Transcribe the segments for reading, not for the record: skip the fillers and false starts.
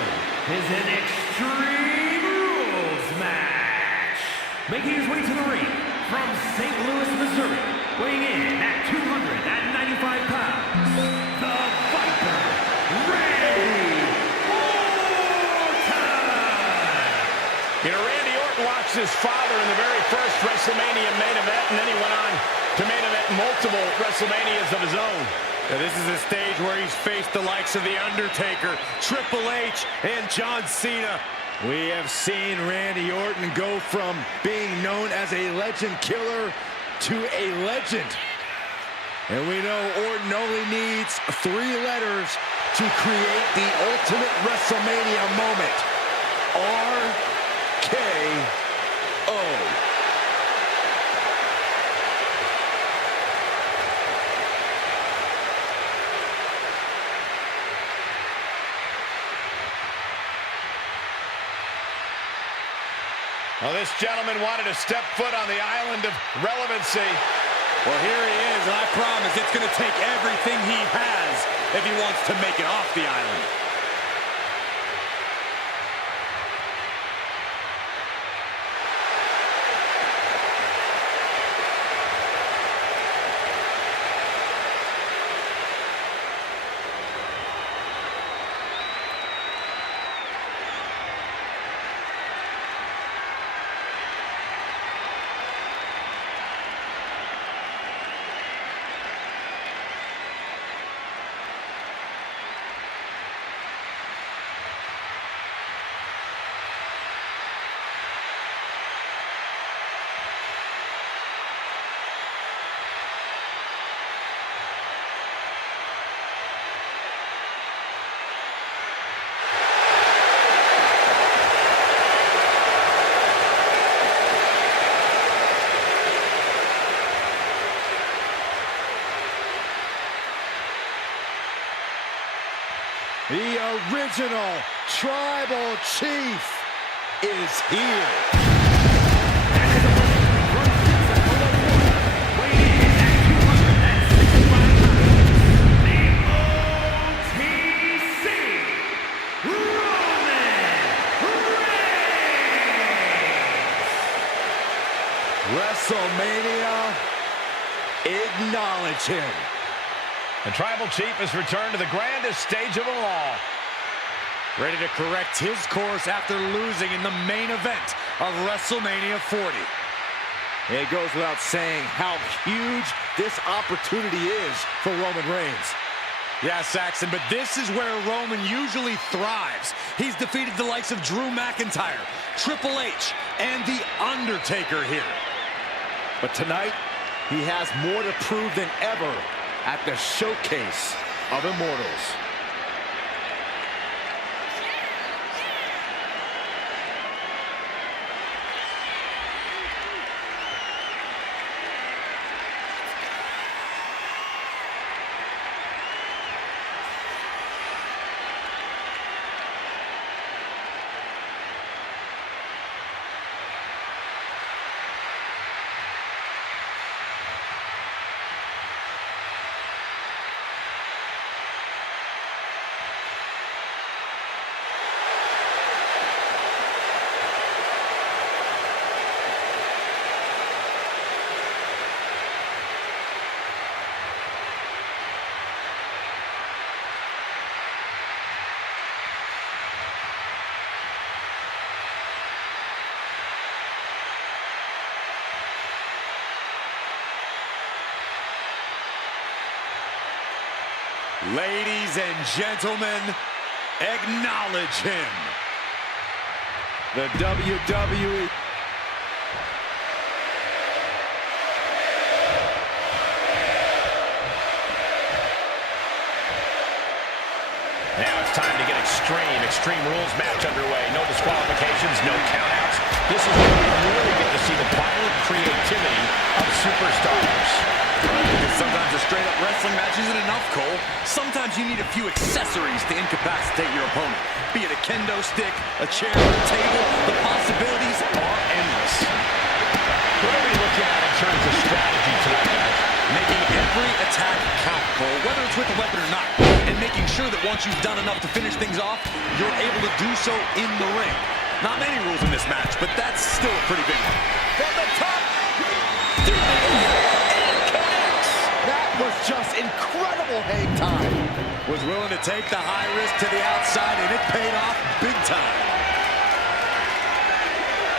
is an Extreme Rules match. Making his way to the ring from St. Louis, Missouri, weighing in at 295 pounds, the Viper, Randy Ortan. You know, Randy Orton watched his father in the very first WrestleMania main event, and then he went on to main event multiple WrestleManias of his own. Now, this is a stage where he's faced the likes of The Undertaker, Triple H, and John Cena. We have seen Randy Orton go from being known as a legend killer to a legend. And we know Orton only needs 3 letters to create the ultimate WrestleMania moment. RKO. Well, this gentleman wanted to step foot on the island of relevancy. Well, here he is, and I promise it's going to take everything he has if he wants to make it off the island. The original Tribal Chief is here. WrestleMania, acknowledge him. The Tribal Chief has returned to the grandest stage of them all. Ready to correct his course after losing in the main event of WrestleMania 40. It goes without saying how huge this opportunity is for Roman Reigns. Yeah, Saxon, but this is where Roman usually thrives. He's defeated the likes of Drew McIntyre, Triple H, and The Undertaker here. But tonight, he has more to prove than ever at the Showcase of Immortals. Ladies and gentlemen, acknowledge him. The WWE. Now it's time to get Extreme Rules match underway. No disqualifications, no countouts. This is where we really get to see the violent creativity of superstars. Because sometimes a straight-up wrestling match isn't enough, Cole. Sometimes you need a few accessories to incapacitate your opponent. Be it a kendo stick, a chair, a table, the possibilities are endless. What are we looking at in terms of strategy tonight, guys? Making every attack count, Cole, whether it's with a weapon or not. And and making sure that once you've done enough to finish things off, you're able to do so in the ring. Not many rules in this match, but that's still a pretty big one. From the top, through the air, and connects. That was just incredible hang time. Was willing to take the high risk to the outside, and it paid off big time.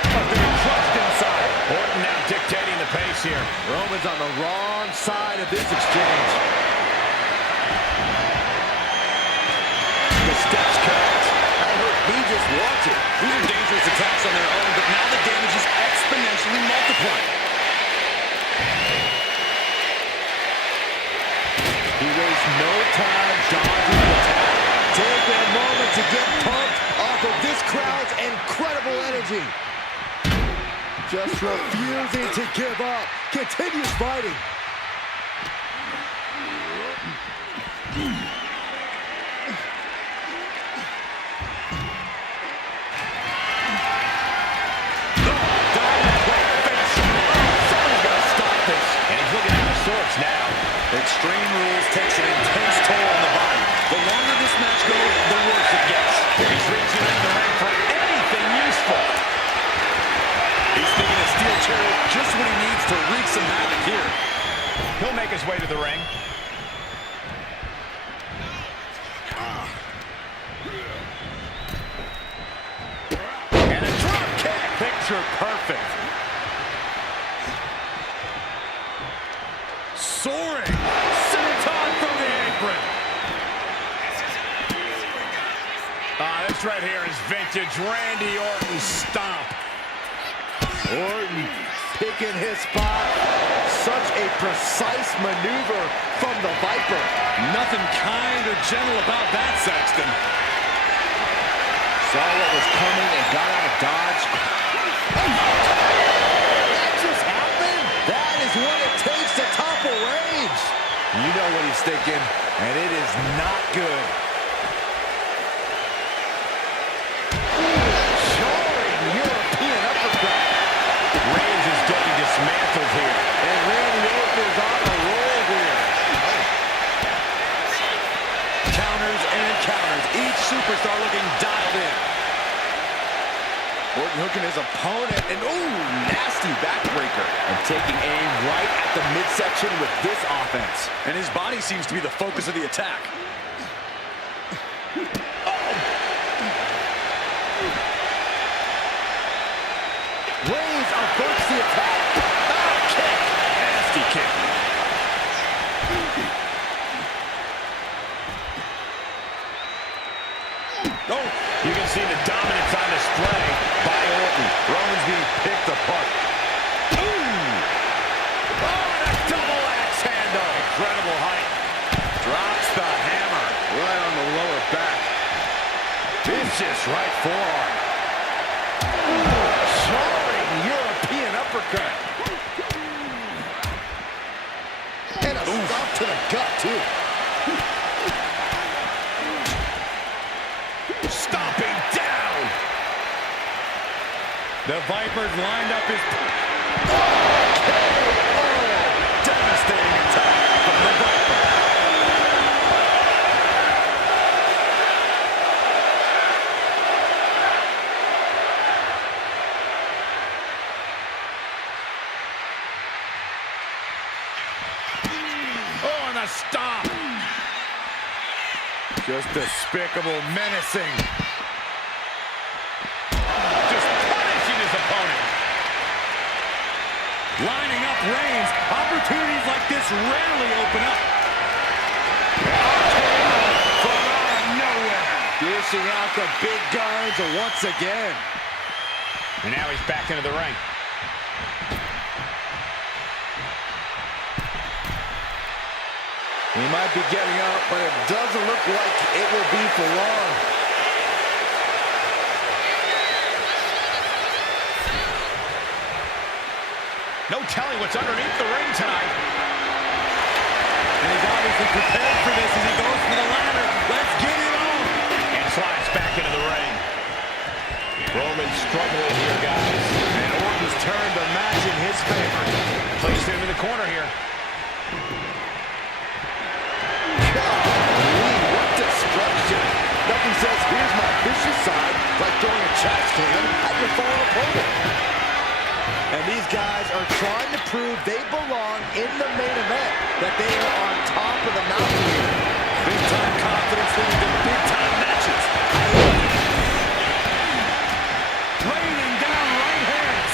Being crushed inside. Orton now dictating the pace here. Roman's on the wrong side of this exchange. The steps connect. That hurt me just watching. These are dangerous attacks on their own, but now the damage is exponentially multiplying. He wastes no time dodging the attack. Taking a moment to get pumped off of this crowd's incredible energy. Just refusing to give up. Continues fighting. Now, Extreme Rules takes an intense toll on the body. The longer this match goes, the worse it gets. he's reaching into the ring for anything useful. He's thinking a steel chair is just what he needs to wreak some havoc here. He'll make his way to the ring. And a drop kick. Picture perfect. Soaring. Senton from the apron. This right here is vintage Randy Orton stomp. Orton picking his spot. Such a precise maneuver from the Viper. Nothing kind or gentle about that, Saxton. Saw what was coming and got out of dodge. That just happened? That is what it takes to topple Reigns. You know what he's thinking, and it is not good. Jarring European uppercut. Reigns is getting dismantled here. And Randy Orton is on a roll here. Counters and counters. Each superstar looking dialed in. Orton hooking his opponent, and ooh, nasty backbreaker. And taking aim right at the midsection with this offense. And his body seems to be the focus of the attack. Reigns averts the attack. Kick. Nasty kick. Oh, you can see the dominance on display by Orton. Roman's being picked apart. Ooh! Oh, and a double axe handle. Incredible height. Drops the hammer right on the lower back. Vicious right forearm. Jarring European uppercut. And a stop to the gut, too. Stomping down. The Viper's lined up his... Devastating attack from the Viper. Oh, and a stomp. Just despicable, menacing. Just punishing his opponent. Lining up Reigns. Opportunities like this rarely open up. From out of nowhere. Dishing out the big guns once again. And now he's back into the ring. He might be getting up, but it doesn't look like it will be for long. No telling what's underneath the ring tonight. And he's obviously prepared for this as he goes for the ladder. Let's get it on. And slides back into the ring. Roman struggling here, guys. And Orton's turned the match in his favor. Placed him in the corner here. Golly, what says, here's my vicious side, like throwing a trash can at your fallen opponent. And these guys are trying to prove they belong in the main event, that they are on top of the mountain here. Big-time confidence leading to big-time matches. Raining down right hands.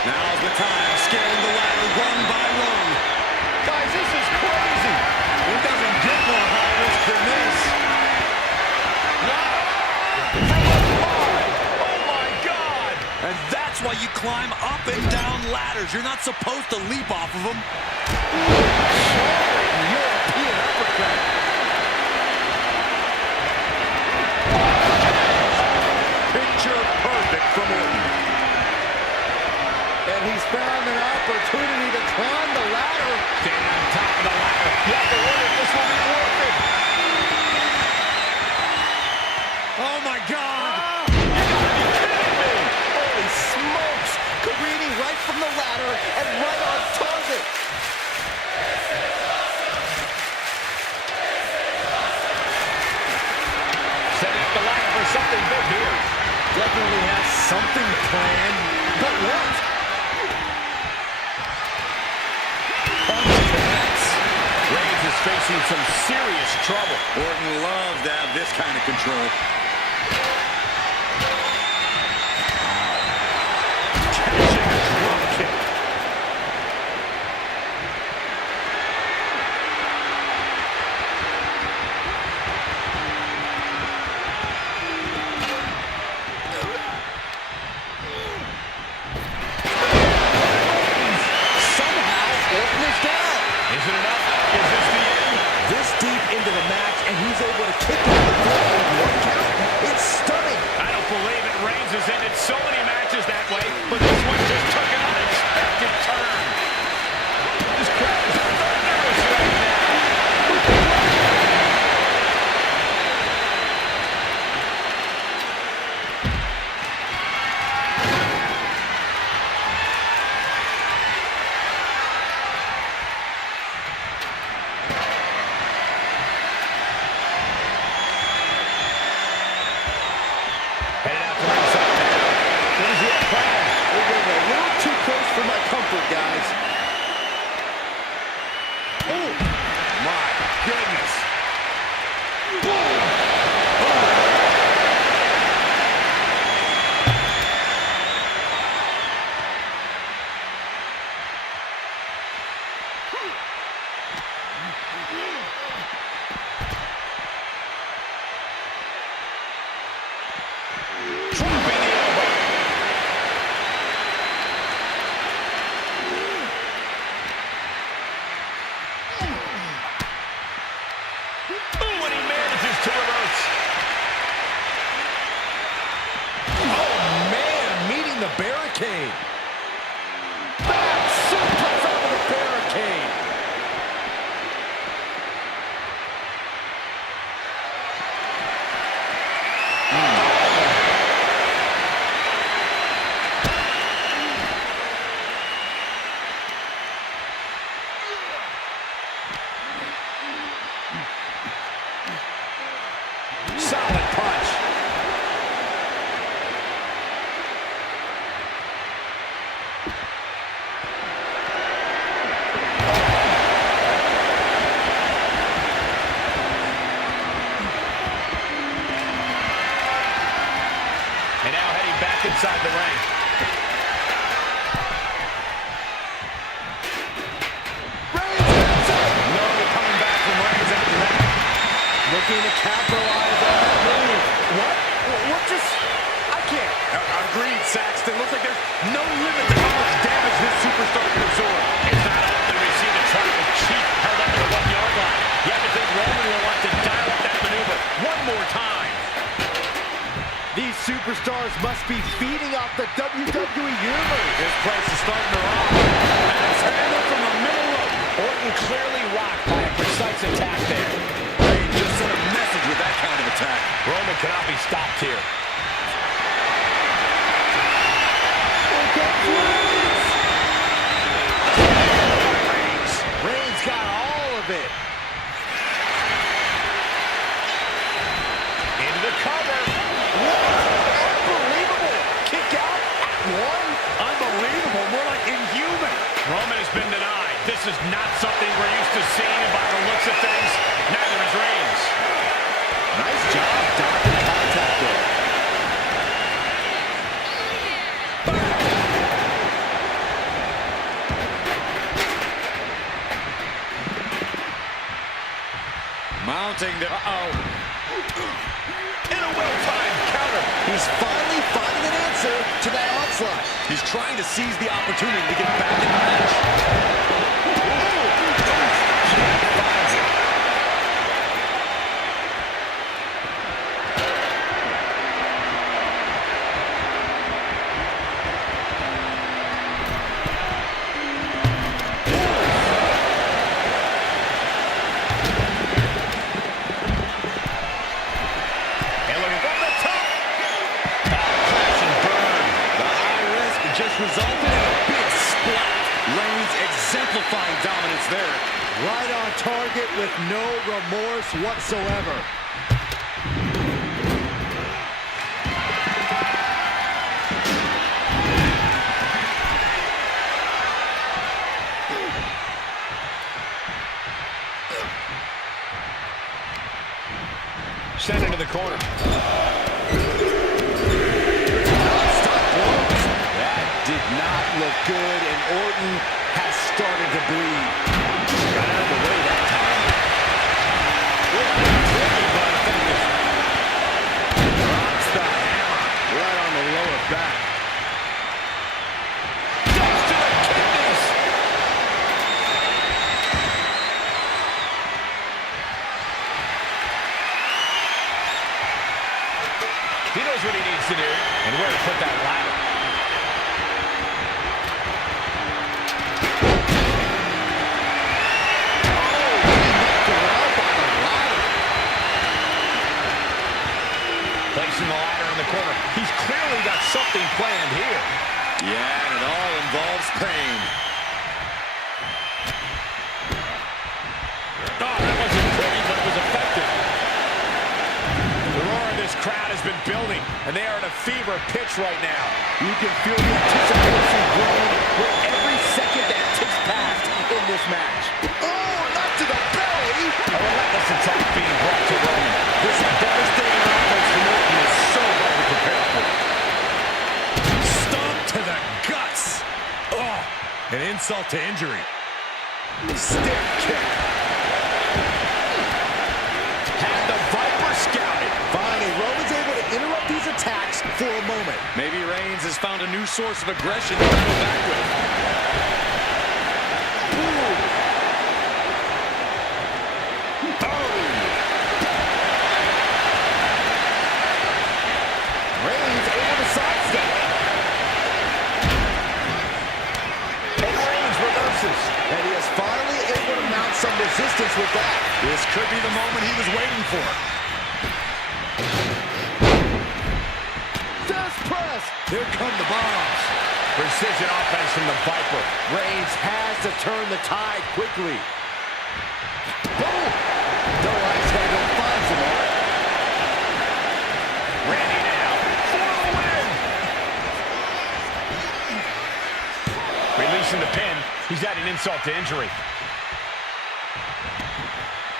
Now's the time, scaling the ladder rung by rung. Guys, this is crazy. It doesn't get more high risk than this. No! From up high! Oh my God! And that's why you climb up and down ladders. You're not supposed to leap off of them. European uppercut. Picture perfect from Ortan. And he's found an opportunity to climb the ladder. Getting on top of the ladder. You have to wonder if this will be worth it. Oh, my God. You gotta be kidding me. Holy smokes. Careening right from the ladder and right on target. Setting up the ladder for something big here. Definitely has something planned. But what? Reigns is facing some serious trouble. Ortan loves to have this kind of control. Catching a drop kick. Is it enough? Is this the end? This deep into the match, and he's able to kick out the floor with one count. It's stunning. I don't believe it. Reigns has ended so many matches that way, but this one just took an unexpected turn. This crowd is thunderous right now. Headed out to ringside now. What does he have planned? We're getting a little too close for my comfort, guys. Oh, my goodness. Dropping the elbow. Ooh, and he manages to reverse. Oh, man, meeting the barricade. Back suplex over the barricade. Solid punch. And now heading back inside the ring. No coming back from Reigns after that. Looking to capitalize on that move. What? What just... I can't. Agreed, Saxton. Looks like there's no limit to how much damage this superstar can absorb. superstars must be feeding off the WWE Universe. This place is starting to rock. Axe handle from the middle rope. Orton clearly rocked by a precise attack there. Reigns just sent a message with that kind of attack. Roman cannot be stopped here. Reigns got all of it. Into the cover. Unbelievable. Kick out at one. Unbelievable. More like inhuman. Roman has been denied. This is not something we're used to seeing, and by the looks of things, neither is Reigns. Nice job dodging contact there. Mounting the... In a well-timed counter. He's finally finding an answer to that onslaught. He's trying to seize the opportunity to get back in the match. Resulted in a big splat. Reigns exemplifying dominance there. Right on target with no remorse whatsoever. Sent into the corner. Did not look good, and Orton has started to bleed. Got out of the way that time. Drops the hammer right on the lower back. Goes to the kidneys. He knows what he needs to do and where to put that ladder. Placing the ladder in the corner. He's clearly got something planned here. Yeah, and it all involves pain. Oh, that wasn't pretty, but it was effective. The roar of this crowd has been building, and they are at a fever pitch right now. You can feel the anticipation growing with every second that ticks past in this match. Oh, not to the belly! A relentless attack being brought to Roman. This devastating offense from Orton is so hard to prepare for. Stomp to the guts. Oh, an insult to injury. Stiff kick. Had the Viper scouted. Finally, Roman's able to interrupt these attacks for a moment. Maybe Reigns has found a new source of aggression to go back with. Reigns able to sidestep. And Reigns reverses. And he is finally able to mount some resistance with that. This could be the moment he was waiting for. Fist press. Here come the bombs. Precision offense from the Viper. Reigns has to turn the tide quickly. Boom. No ice handle finds him there. Randy now for the win. Releasing the pin. He's adding insult to injury.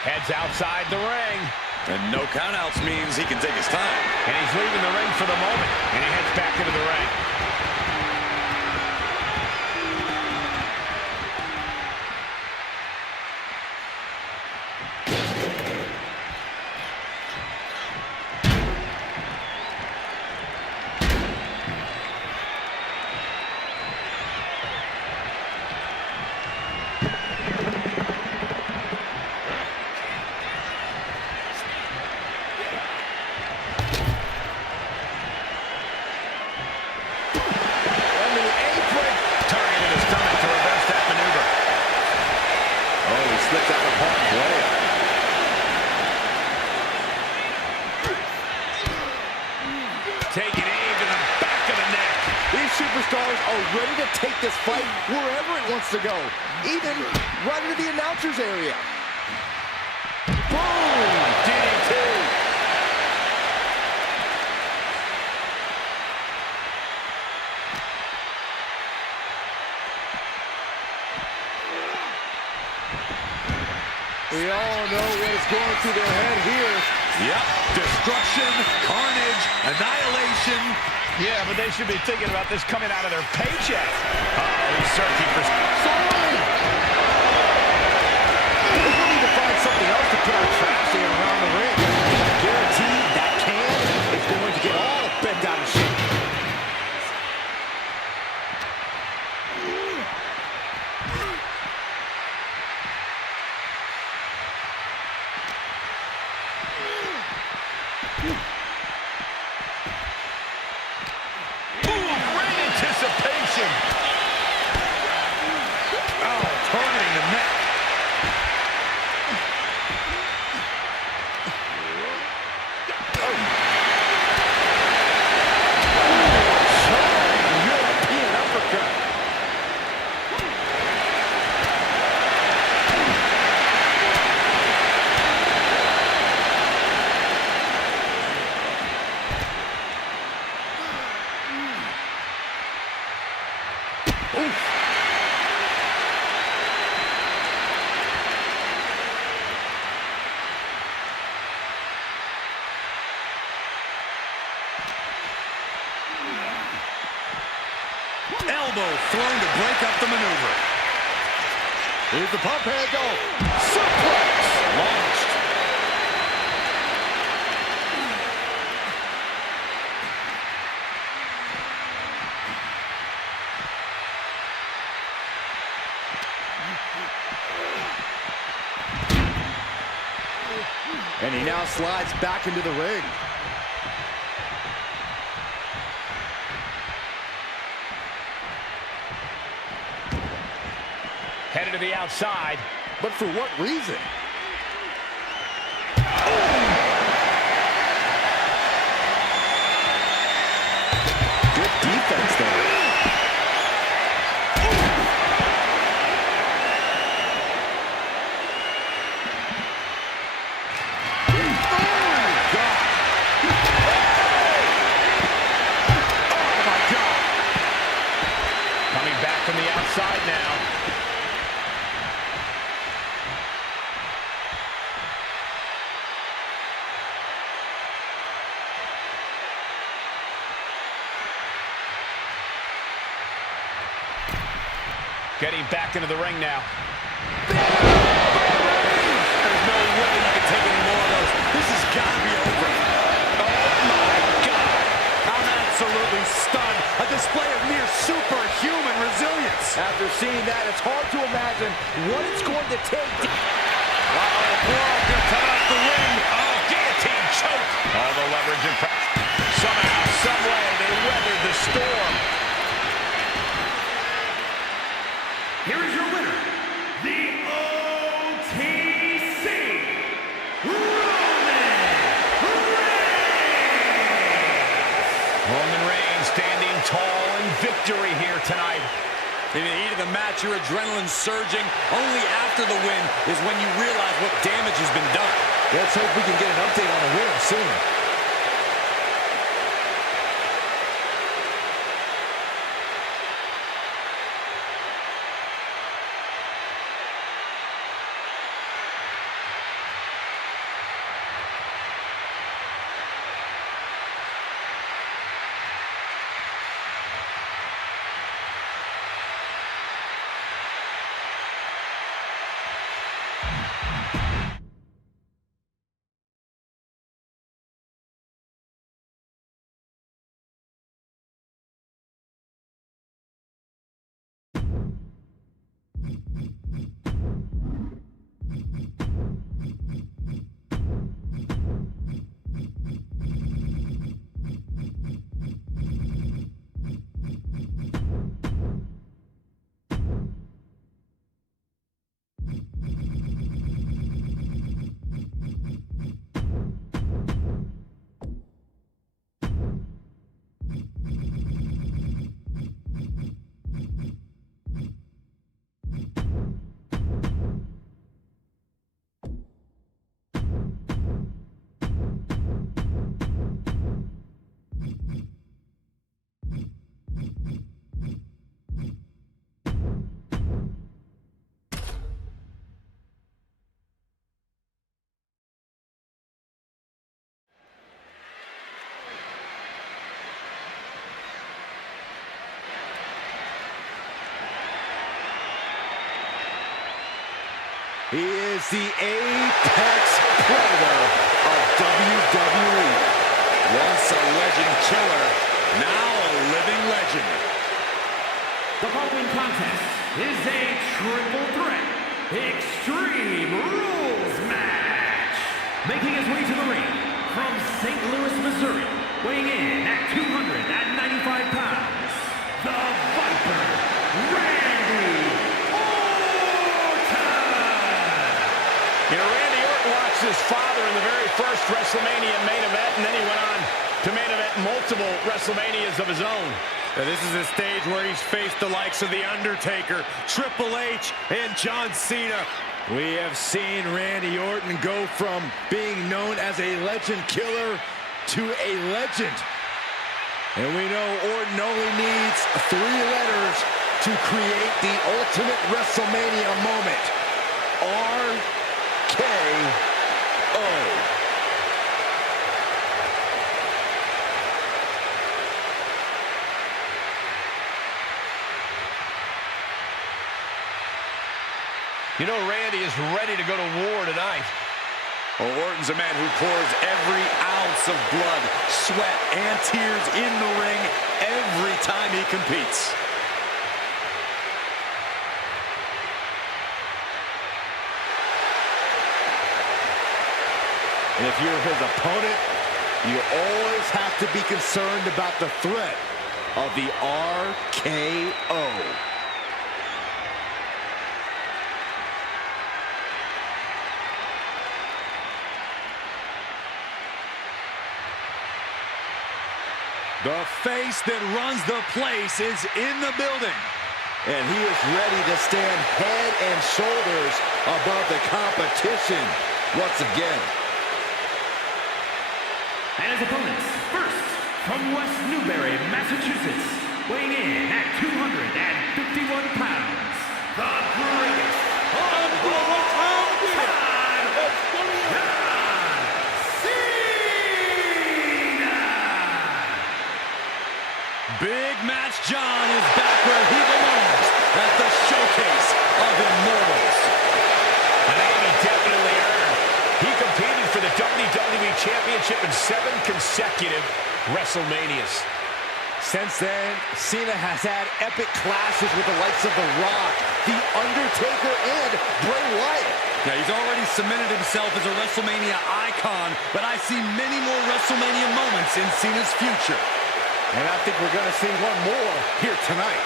Heads outside the ring. And no countouts means he can take his time. And he's leaving the ring for the moment. And he heads back into the ring. slipped out of harm's way. Taking aim to the back of the neck. These superstars are ready to take this fight wherever it wants to go, even right into the announcer's area. Boom! DDT! We all know what is going through their head here. Yep, destruction, carnage, annihilation. Yeah, but they should be thinking about this coming out of their paycheck. He's searching for... Sorry! We need to find something else to put our trash in around the ring. Guaranteed that can is going to get all bent out of shape. Anticipation. Oh, targeting the neck. European uppercut. Elbow thrown to break up the maneuver. Here's the pump handle. Suplex launched. And he now slides back into the ring. Headed to the outside. But for what reason? Good defense there. Coming back from the outside now. Getting back into the ring now. There's no way you can take any more of those. This has got to be over. Oh, my God. I'm absolutely stunned. A display of near superhuman resilience. After seeing that, it's hard to imagine what it's going to take to... Blood gonna come out the ring. Oh, guillotine choke. All the leverage and pressure. Somehow, some way, they weathered the storm. Here is your winner, the OTC, Roman Reigns standing tall in victory here tonight. In the heat of the match, your adrenaline's surging. Only after the win is when you realize what damage has been done. Let's hope we can get an update on the winner soon. He is the apex predator of WWE. Once a legend killer, now a living legend. The following contest is a triple threat Extreme Rules match. Making his way to the ring from St. Louis, Missouri, weighing in at 295 pounds, the Viper, Randy Ortan. You know, Randy Orton watched his father in the very first WrestleMania main event, and then he went on to main event multiple WrestleManias of his own. Now, this is a stage where he's faced the likes of The Undertaker, Triple H, and John Cena. We have seen Randy Orton go from being known as a legend killer to a legend. And we know Orton only needs 3 letters to create the ultimate WrestleMania moment. RKO. You know, Randy is ready to go to war tonight. Well, Orton's a man who pours every ounce of blood, sweat, and tears in the ring every time he competes. And if you're his opponent, you always have to be concerned about the threat of the RKO. The face that runs the place is in the building. And he is ready to stand head and shoulders above the competition once again. And his opponents, first, from West Newbury, Massachusetts, weighing in at 251 pounds, the greatest of all time, Big Match John is back where he belongs, at the showcase of immortals. A name he definitely earned. He competed for the WWE Championship in 7 consecutive WrestleManias. Since then, Cena has had epic clashes with the likes of The Rock, The Undertaker, and Bray Wyatt. Yeah, he's already cemented himself as a WrestleMania icon, but I see many more WrestleMania moments in Cena's future. And I think we're going to see one more here tonight.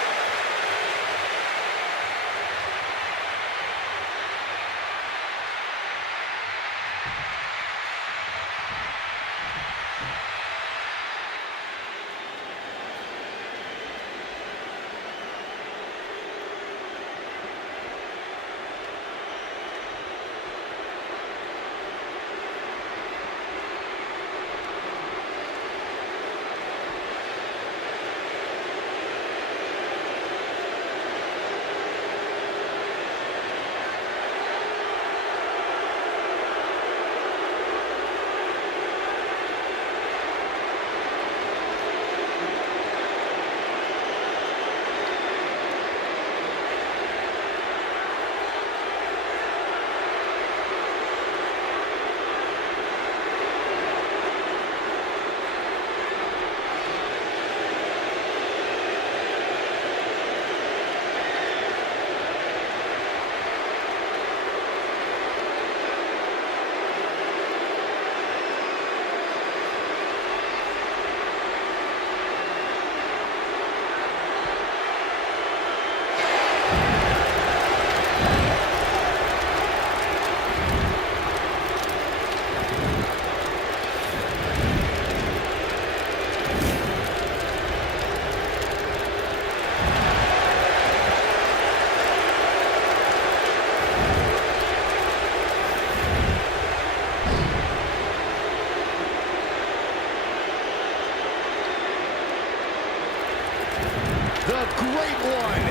The Great One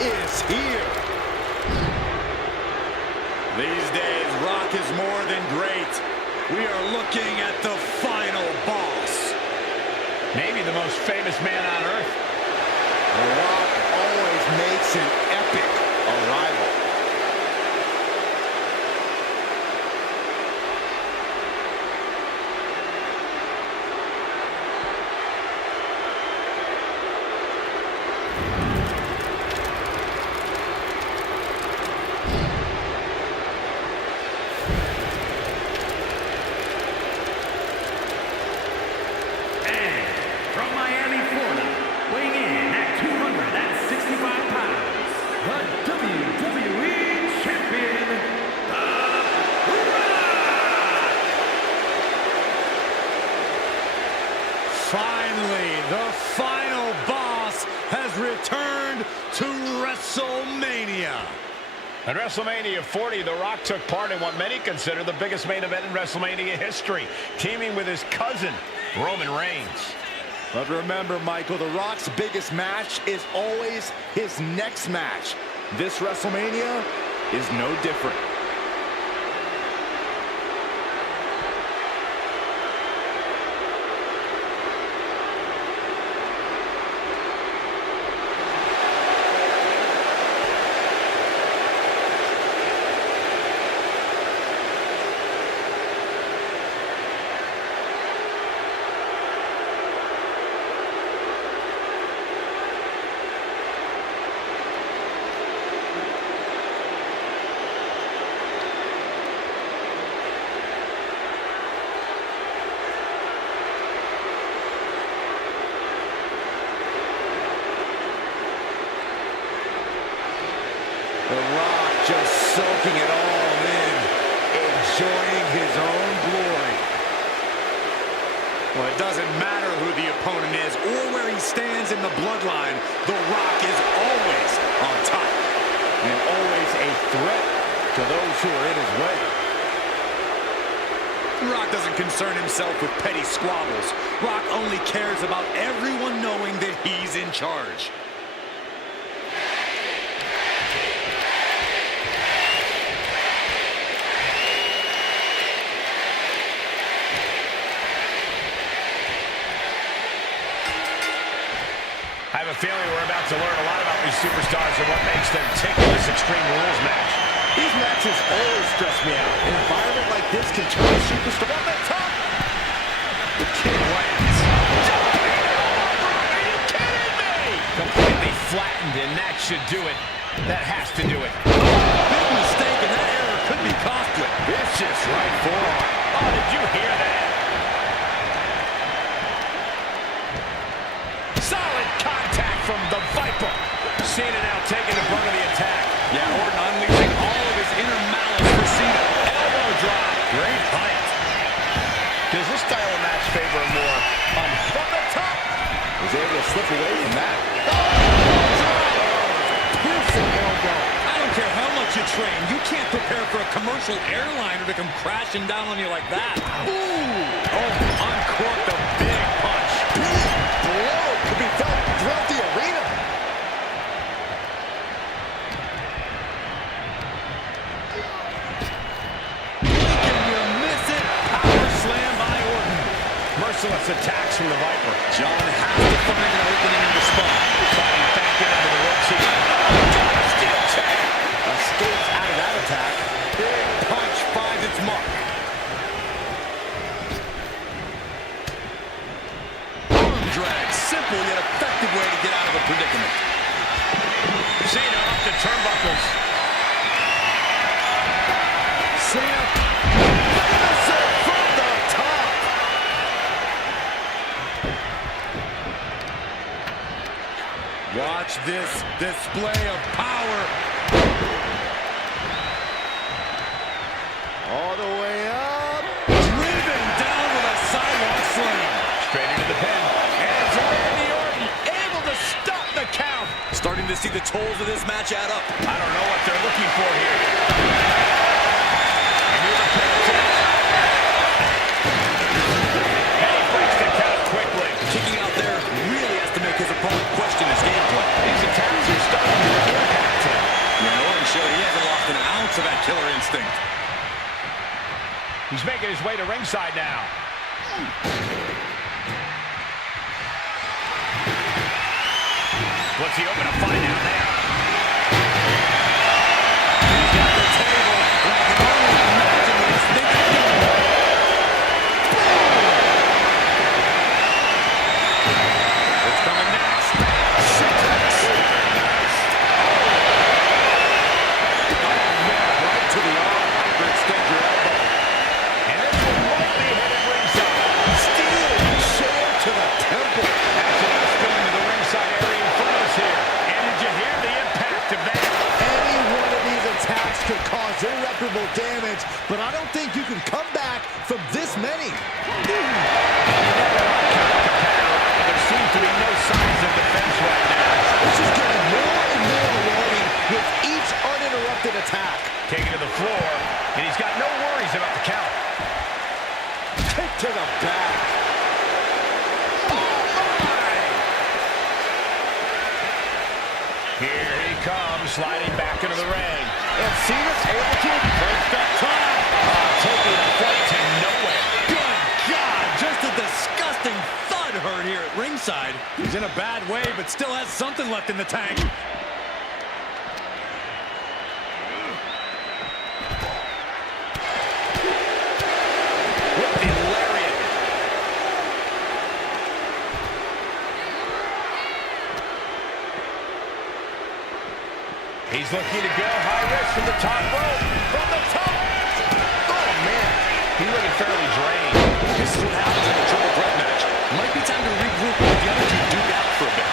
is here. These days, Rock is more than great. We are looking at the final boss. Maybe the most famous man on earth. The Rock always makes an epic arrival. has returned to WrestleMania. At WrestleMania 40, The Rock took part in what many consider the biggest main event in WrestleMania history, teaming with his cousin, Roman Reigns. But remember, Michael, The Rock's biggest match is always his next match. This WrestleMania is no different. The Rock just soaking it all in, enjoying his own glory. Well, it doesn't matter who the opponent is or where he stands in the bloodline, The Rock is always on top. And always a threat to those who are in his way. Rock doesn't concern himself with petty squabbles. Rock only cares about everyone knowing that he's in charge. I have a feeling we're about to learn a lot about these superstars and what makes them tick in this Extreme Rules match. These matches always stress me out. An environment like this can turn a superstar on the top. The kid lands. Are you kidding me? Completely flattened, and that should do it. That has to do it. Big mistake, and that error could be costly. Vicious right forearm. Oh, did you hear that? Solid contact from the Viper. Cena now taking the brunt of the attack. Yeah, Orton unleashing all of his inner malice for Cena. Elbow drop. Great height. Does this style of match favor more from the top? Was able to slip away from that. Piercing elbow. I don't care how much you train, you can't prepare for a commercial airliner to come crashing down on you like that. Ooh. Oh, uncorked a big punch. Blow could be felt throughout the arena. Can you miss it? Power slam by Orton. Merciless attacks from the Viper. John has to find an opening in the spot. Fighting back into the ropes here. Steel chair. Escapes out of that attack. Big punch finds its mark. Arm drag. Simple yet effective way to get out of a predicament. Cena up the turnbuckles. Cena finisher from the top. Watch this display of power. All the way up. Driven down with a sidewalk slam. Straight into the pin. And it's Randy Orton able to stop the count. Starting to see the tolls of this match add up. I don't know what they're looking for here. And here's a pin attempt. And he breaks the count quickly. Kicking out there really has to make his opponent question his game plan. These attacks are starting to impact him. Yeah, Orton showed he hasn't lost an ounce of that killer instinct. He's making his way to ringside now. What's he open to find out there? He's got the table. And I can only imagine what he's thinking. What's coming next? Right to the arm. Hyperextend your elbow. And this one might be headed ringside. Steel chair to the temple. Actually, let's go into the ringside area in front of us here. And did you hear the impact of that? Any one of these attacks could cause irreparable damage, but I don't think you can come back from this many. There seems to be no signs of defense right now. He's got no worries about the count. Kick to the back. Here he comes, sliding back into the ring. And Cena's able to break that time. Taking the fight to nowhere. Good God, just a disgusting thud heard here at ringside. He's in a bad way, but still has something left in the tank. With the lariat. He's looking to go high risk from the top rope. From the top. Oh, man. He's looking fairly drained. This is what happens in a triple threat match. Might be time to regroup with the other two duke out for a bit.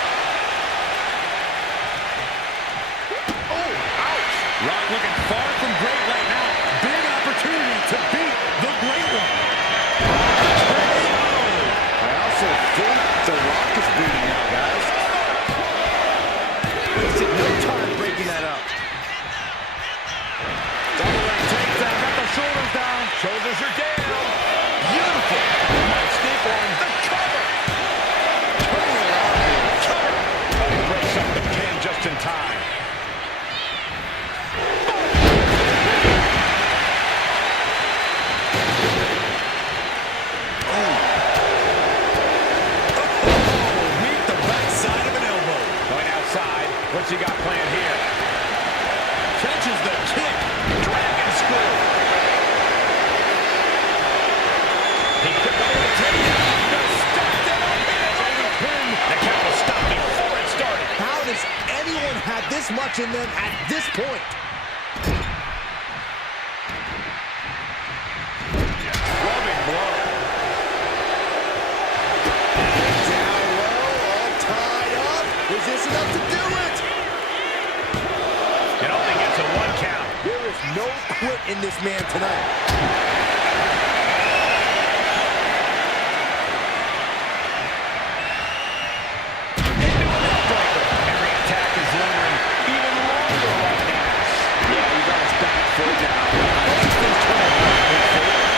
Oh, ouch. Rock looking far from great right now. Big opportunity to beat the Great One. I also think The Rock is bleeding now, guys. Wasted no time breaking that up. Double leg takedown, got the shoulders down. Shoulders are down. Beautiful. Nice deep one. The cover. Turning around here. Cover. Oh, he breaks up the pin just in time. Meet the backside of an elbow. Going outside. What's he got planned here? Catches the kick. Dragon screw. He could go to the takedown. Stepped it up here on the pin. The count was stopped before it started. How does anyone have this much in them at this point? Loving blow. Down low, all tied up. Is this enough to do it? It only gets a 1 count. There is no quit in this man tonight. Into a neck breaker. Every attack is lingering even longer right now. Yeah, he's on his back foot now. Things turn around in favor.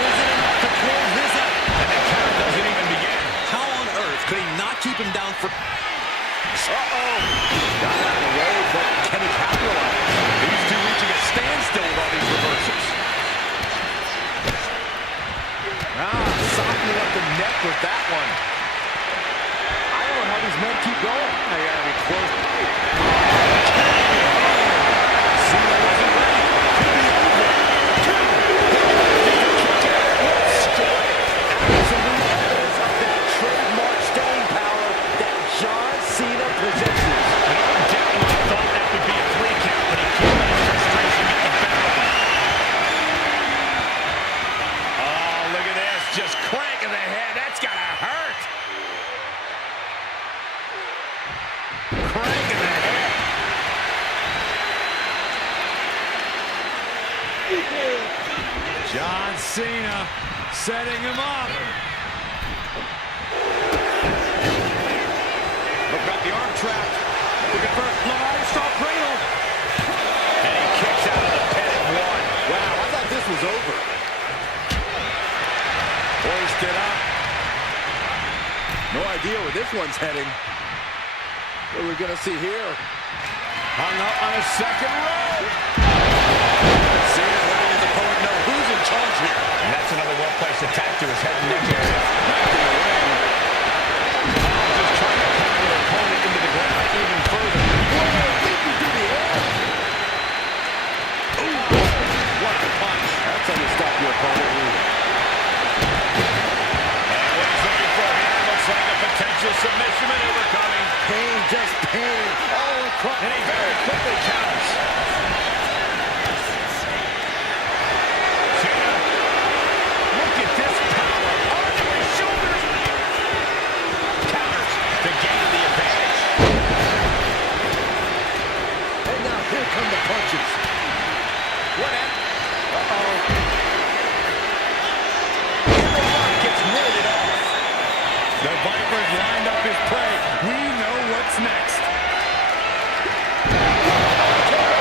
Is it enough to close this out? And the count doesn't even begin. How on earth could he not keep him down for... Uh-oh. Got out of the way, but can he capitalize? These two reaching a standstill with all these reversals. Softening up the neck with that one. I don't know how these men keep going. They gotta be close. Cena wasn't ready. Could be over. Absolute evidence of that trademark staying power that John Cena possesses. Definitely thought that would be a 3 count, but he can't let his frustration get the better of him. Oh, look at this. Just cranking the head. That's gotta hurt. Cranking the head. John Cena setting him up. Look, got the arm trapped. Looking for Lamar Straw cradle. And he kicks out of the pin at 1. Wow, I thought this was over. Hoisted up. No idea where this one's heading. What are we gonna see here? Hung up on a second rope. Cena letting his opponent know who's in charge here. And that's another well-placed attack to his head and neck area. Back in the ring. Just trying to pound the opponent into the ground even further. Leaping through the air. Ooh, what a punch. That's how you stop your opponent. And what he's looking for here looks like a potential submission maneuver coming. Pain, just pain, all across. And he very quickly counters. Cena, look at this power. Onto his shoulders. Counters to gain the advantage. And now here come the punches. What at? Uh-oh. And the Rock gets knitted off. The Vipers lined up his prey. We know what's next. Oh,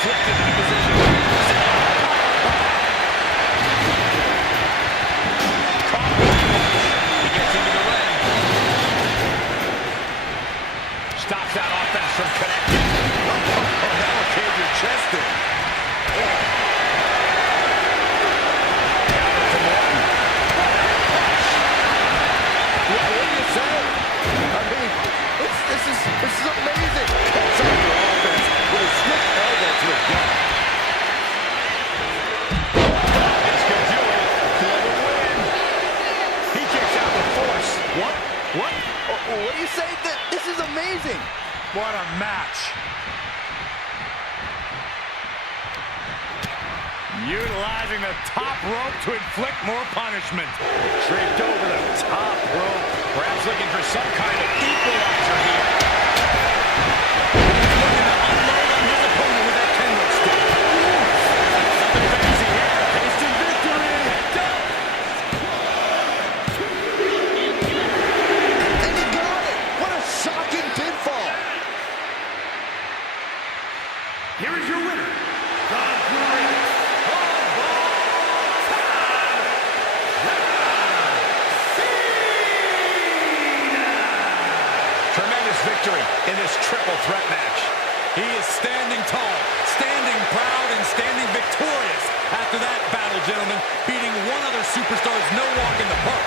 flipped into the position. He gets into the ring. Stops that offense from connecting. That will cave your chest in. Counter from Ortan. What do you say? I mean, this is amazing. Cuts out your offense with a swift elbow to the gut. This could do it for the win. He kicks out with force. What? What do you say? This is amazing. What a match. Utilizing the top rope to inflict more punishment. Draped over the top rope. Perhaps looking for some kind of equalizer here. He's looking to unload on his opponent with that kendo stick. Nothing fancy here. Tasting victory. And he got it. What a shocking pinfall. Here is your winner, the greatest of all time, Tremendous victory in this triple threat match. He is standing tall, standing proud, and standing victorious after that battle, gentlemen. Beating one other superstar is no walk in the park.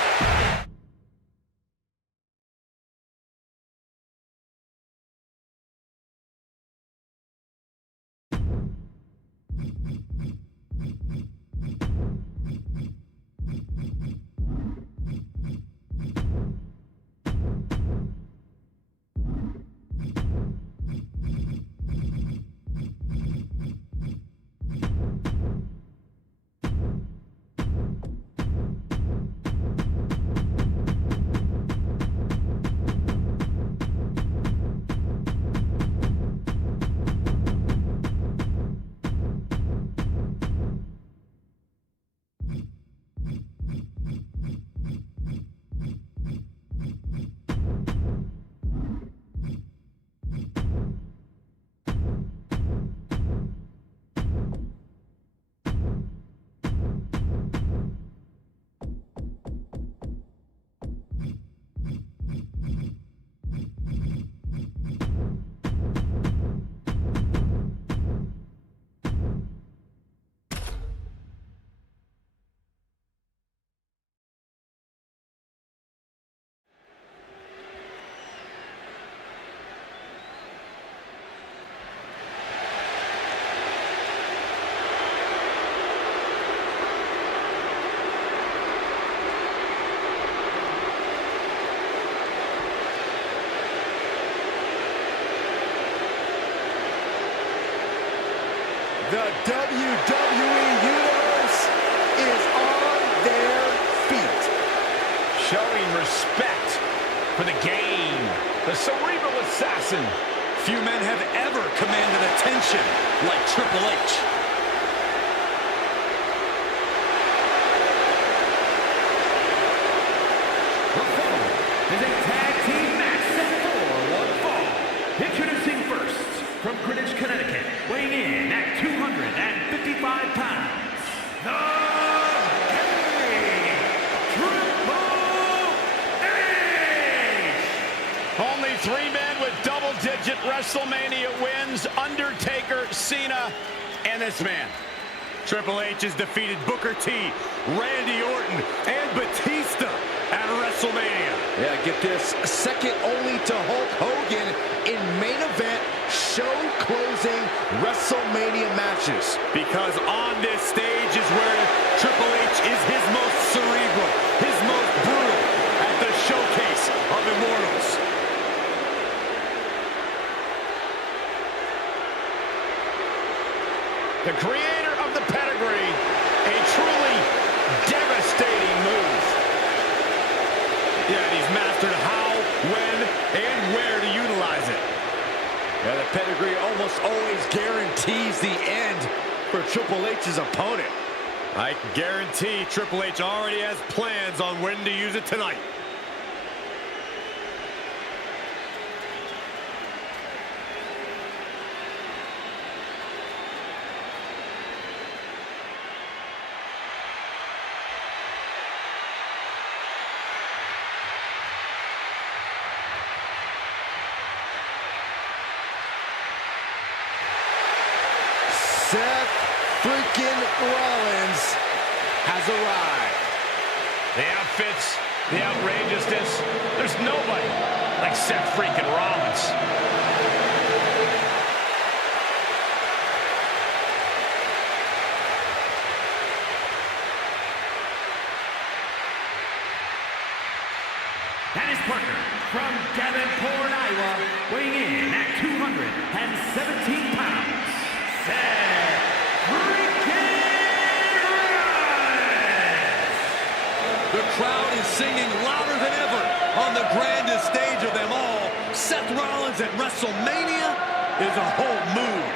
The WWE Universe is on their feet. Showing respect for the game. The cerebral assassin. Few men have ever commanded attention like Triple H. The following is a tag team match set for one fall. Introducing first, from Greenwich, Connecticut, weighing in at 255 pounds, the King, Triple H! Only 3 men with double-digit WrestleMania wins. Undertaker, Cena, and this man. Triple H has defeated Booker T, Randy Orton, and Batista at WrestleMania. Yeah, get this. Second only to Hulk Hogan in main event show-closing WrestleMania matches. Because on this stage is where Triple H is his most cerebral, his most brutal, at the showcase of Immortals. The creator of the pedigree, a truly devastating move. Yeah, and he's mastered how, when, and where to utilize it. Yeah, the pedigree almost always guarantees the end for Triple H's opponent. I guarantee Triple H already has plans on when to use it tonight. Seth freaking Rollins has arrived. The outfits, the outrageousness, there's nobody like Seth freaking Rollins. And his partner from Davenport, Iowa, weighing in at 217 pounds, Seth freaking Rollins! The crowd is singing louder than ever on the grandest stage of them all. Seth Rollins at WrestleMania is a whole mood.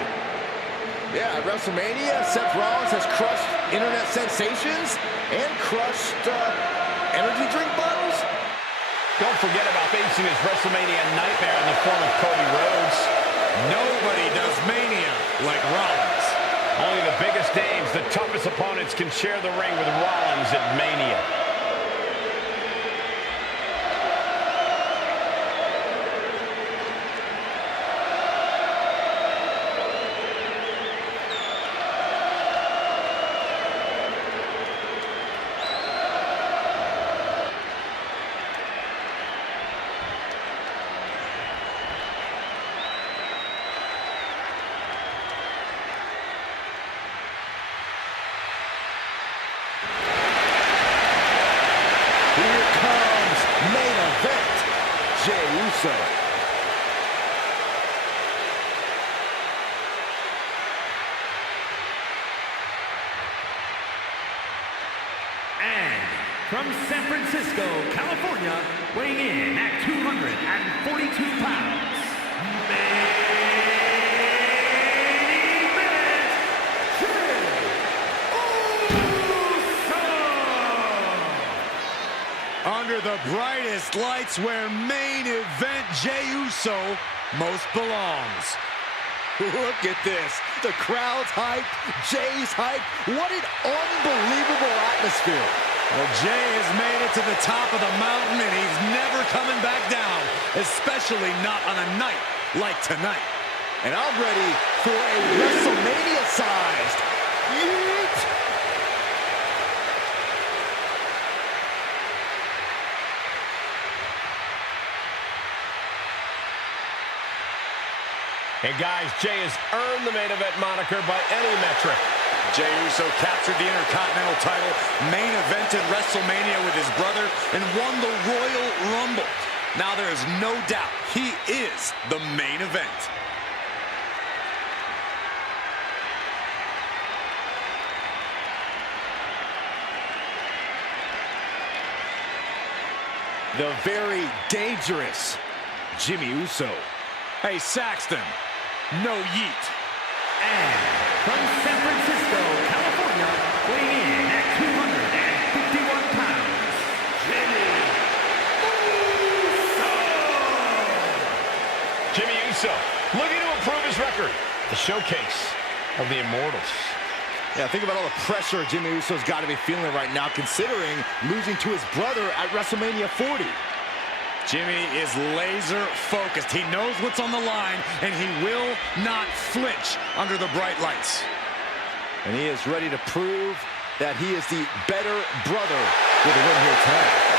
Yeah, at WrestleMania, Seth Rollins has crushed internet sensations and crushed energy drink bottles. Don't forget about facing his WrestleMania nightmare in the form of Cody Rhodes. Nobody does Mania like Rollins. Only the biggest names, the toughest opponents can share the ring with Rollins at Mania. Here comes main event, Jey Uso. And from San Francisco, California, weighing in at 242 pounds, main event, Jey Uso! Under the brightest lights where main event Jey Uso most belongs. Look at this. The crowd's hyped. Jay's hyped. What an unbelievable atmosphere. Well, Jey has made it to the top of the mountain, and he's never coming back down, especially not on a night like tonight. And I'm ready for a WrestleMania-sized yeet. And guys, Jey has earned the main event moniker by any metric. Jey Uso captured the Intercontinental title, main evented WrestleMania with his brother, and won the Royal Rumble. Now there is no doubt he is the main event. The very dangerous Jimmy Uso. Hey, Saxton, no yeet. And from San Francisco, California, weighing in at 251 pounds, Jimmy Uso! Jimmy Uso looking to improve his record. The showcase of the Immortals. Yeah, think about all the pressure Jimmy Uso's got to be feeling right now, considering losing to his brother at WrestleMania 40. Jimmy is laser focused. He knows what's on the line, and he will not flinch under the bright lights. And he is ready to prove that he is the better brother with a win here tonight.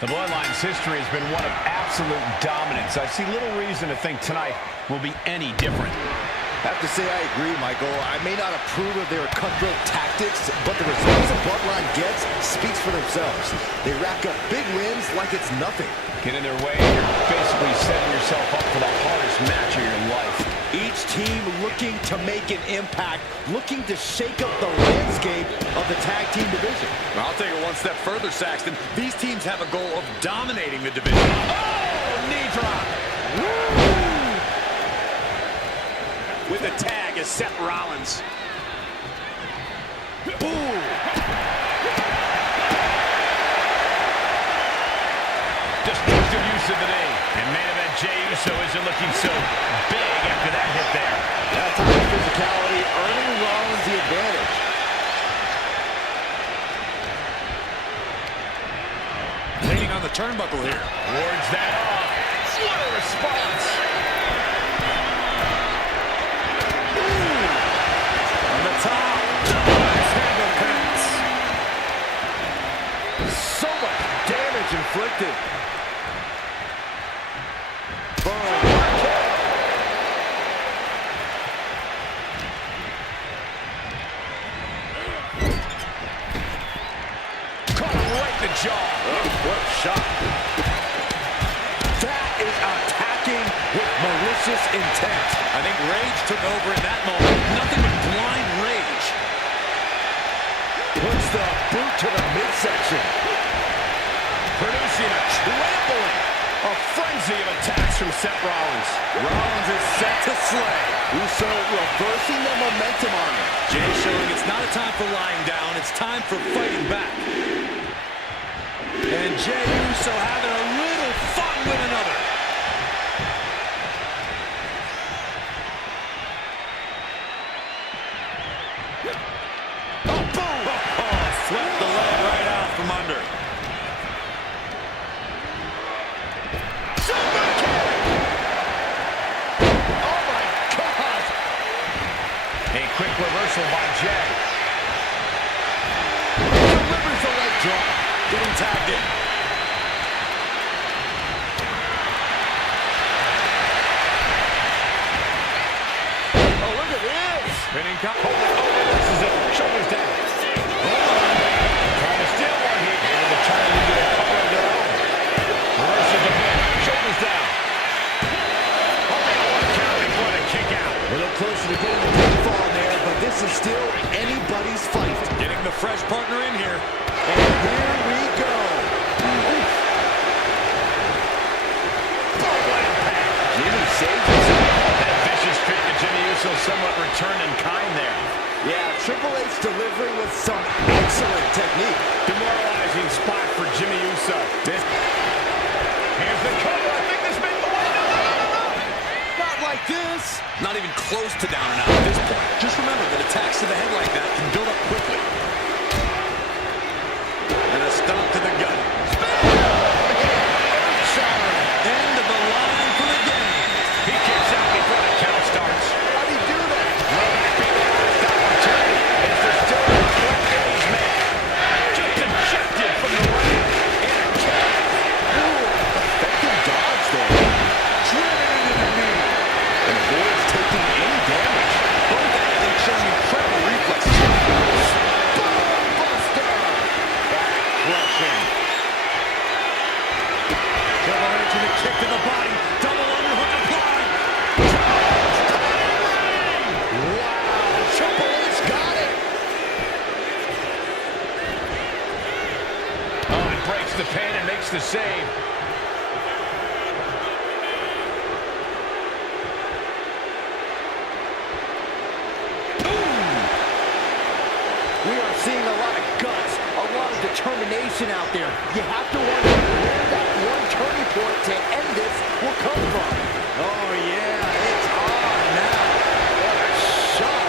The Bloodline's history has been one of absolute dominance. I see little reason to think tonight will be any different. I have to say I agree, Michael. I may not approve of their cutthroat tactics, but the results the Bloodline gets speaks for themselves. They rack up big wins like it's nothing. Get in their way, and you're basically setting yourself up for the hardest match of your life. Each team looking to make an impact, looking to shake up the landscape of the tag team division. I'll take it one step further, Saxton. These teams have a goal of dominating the division. Oh, knee drop. Woo! With the tag is Seth Rollins. Ooh. Destructive use of the knee. And main event Jey Uso isn't looking so big after that hit there. That's high physicality, earning Rollins the advantage. Leaning on the turnbuckle here. Wards that off. What a response. On the top. Handle connects. So much damage inflicted. Boom. Caught him right in the jaw. Oh, what a shot. That is attacking with malicious intent. I think rage took over in that moment. Nothing but blind rage. Puts the boot to the midsection. Producing a trampling. A frenzy of attacks from Seth Rollins. Rollins is set to slay. Uso reversing the momentum on him. Jay showing it's not a time for lying down. It's time for fighting back. And Jey Uso having a little fun with another. Oh, boom! Oh, swept the leg right out from under. Super kick! Oh, my God! A quick reversal by Jey. Delivers the leg drop. Getting tagged in. Oh, look at this! Spinning cut. Oh, this is it. Shoulders down. Trying to steal one here. Able to turn it into a cover of their own. Reverses the pin. Shoulders down. Oh, they don't want to count before they kick out. A little closer to getting the pinfall there, but this is still anybody's fight. Getting the fresh partner in here. And here we go. Jimmy saves himself. That vicious streak of Jimmy Uso somewhat returned in kind there. Yeah, Triple H delivering with some excellent technique. Demoralizing spot for Jimmy Uso. Here's the cover. I think this may be the one. No. Not like this. Not even close to down and out at this point. Just remember that attacks to the head like that can build up quickly. And a stomp to the gut. Earth-shattering. End of the line for the game. He kicks out before the count starts. How do you do that? Will that be the last opportunity? Is there still a quick that he's made? Just ejected from the ring. And a kick. Effective dodge there. Driven into the knee. And avoids taking any damage. Both athletes showing incredible reflexes. Boom buster. Back crushing. Triple H with a kick to the body. Double underhook applied. Wow. Triple H got it. Oh, and breaks the pin and makes the save. We are seeing a lot of guts, a lot of determination out there. You have to wonder where that one turning point to end this will come from. Oh, yeah, it's on now. What a shot.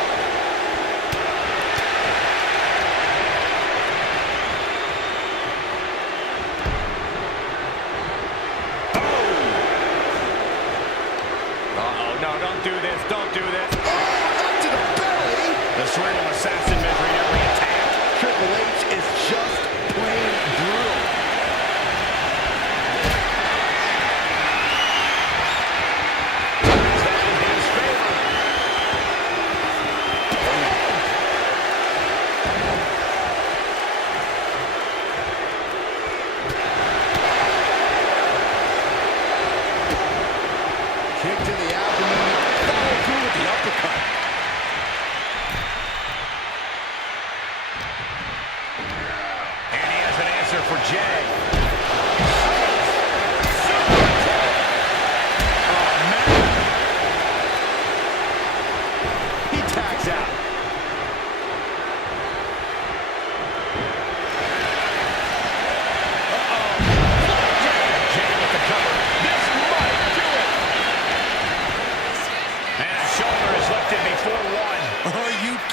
Uh-oh, no, don't do this, don't do this. Oh, up to the belly. The serial assassin measuring every attack. Triple H is just plain brutal. Is that in his favor? Kick to the abdomen. Follow through with the uppercut. And he has an answer for Jey. He tags out.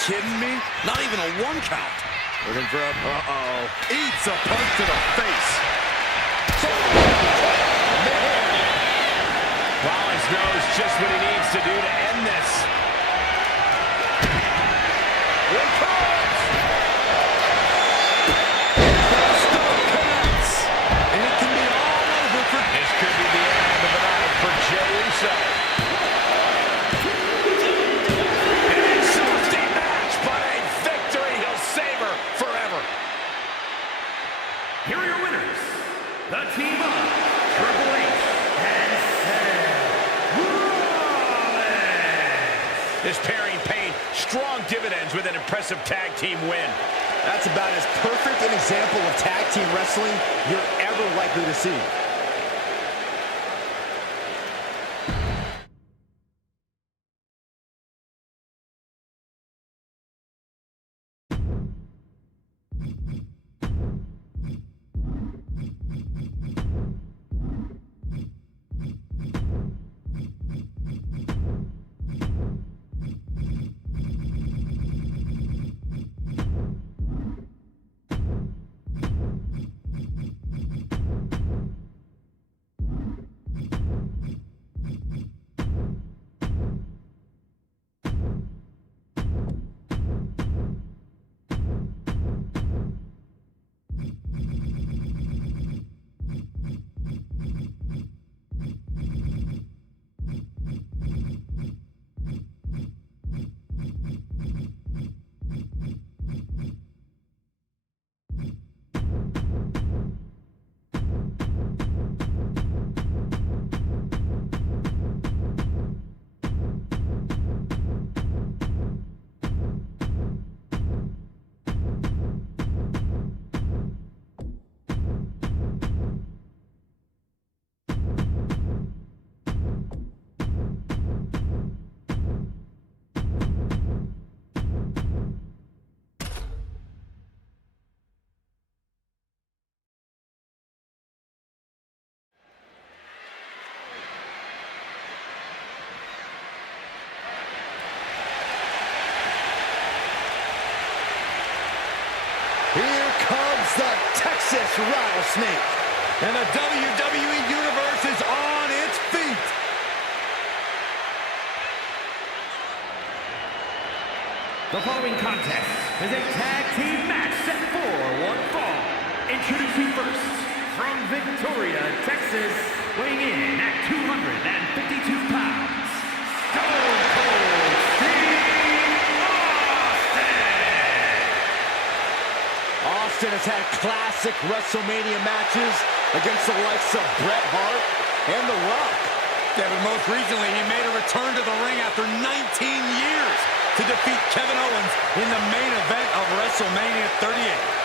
kidding me? Not even a 1 count. Looking for a... Eats a punch to the face. Rollins knows just what he needs to do to end this. Here it comes. Still connects. And it can be all over for... This could be the end of the night for Jey Uso. An exhausting match, but a victory he'll savor forever. Here are your winners, the team of Triple H and Seth Rollins. This pairing paid strong dividends with an impressive tag team win. That's about as perfect an example of tag team wrestling you're ever likely to see. Here comes the Texas Rattlesnake. And the WWE Universe is on its feet. The following contest is a tag team match set for one fall. Introducing first, from Victoria, Texas, weighing in at 252 pounds, Stone Cold Steve Austin! Austin has had classic WrestleMania matches against the likes of Bret Hart and The Rock. Yeah, but most recently, he made a return to the ring after 19 years to defeat Kevin Owens in the main event of WrestleMania 38.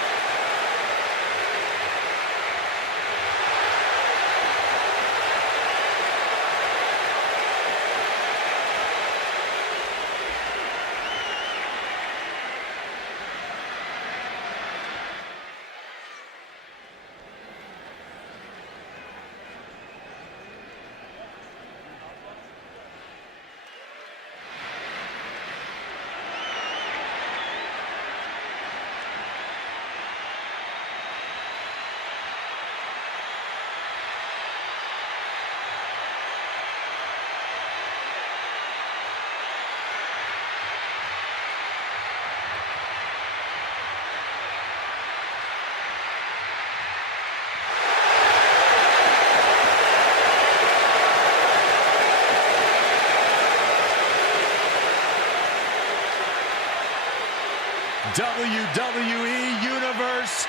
WWE Universe,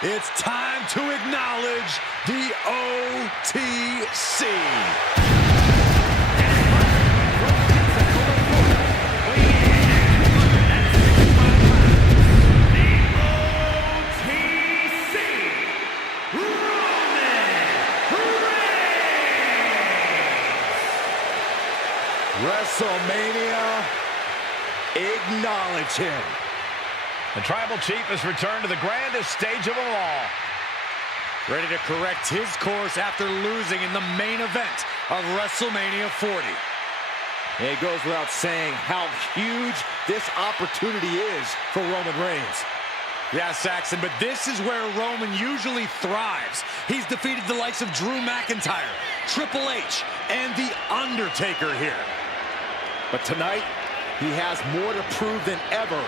it's time to acknowledge the OTC. WrestleMania, acknowledge him. The Tribal Chief has returned to the grandest stage of them all. Ready to correct his course after losing in the main event of WrestleMania 40. It goes without saying how huge this opportunity is for Roman Reigns. Yeah, Saxon, but this is where Roman usually thrives. He's defeated the likes of Drew McIntyre, Triple H, and The Undertaker here. But tonight, he has more to prove than ever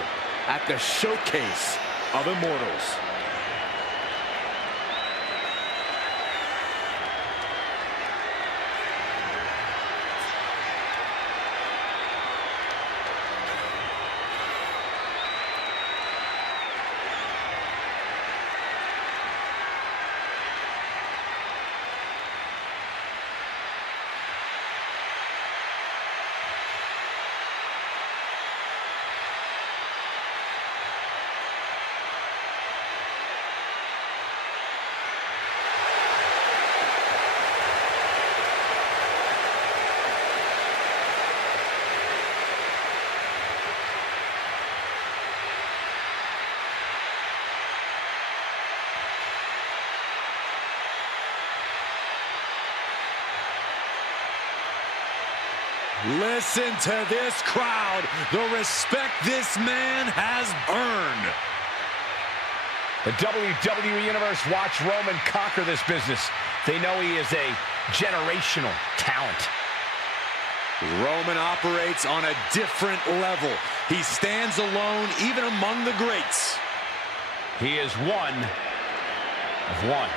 at the Showcase of Immortals. Listen to this crowd, the respect this man has earned. The WWE Universe watch Roman conquer this business. They know he is a generational talent. Roman operates on a different level. He stands alone even among the greats. He is one of one.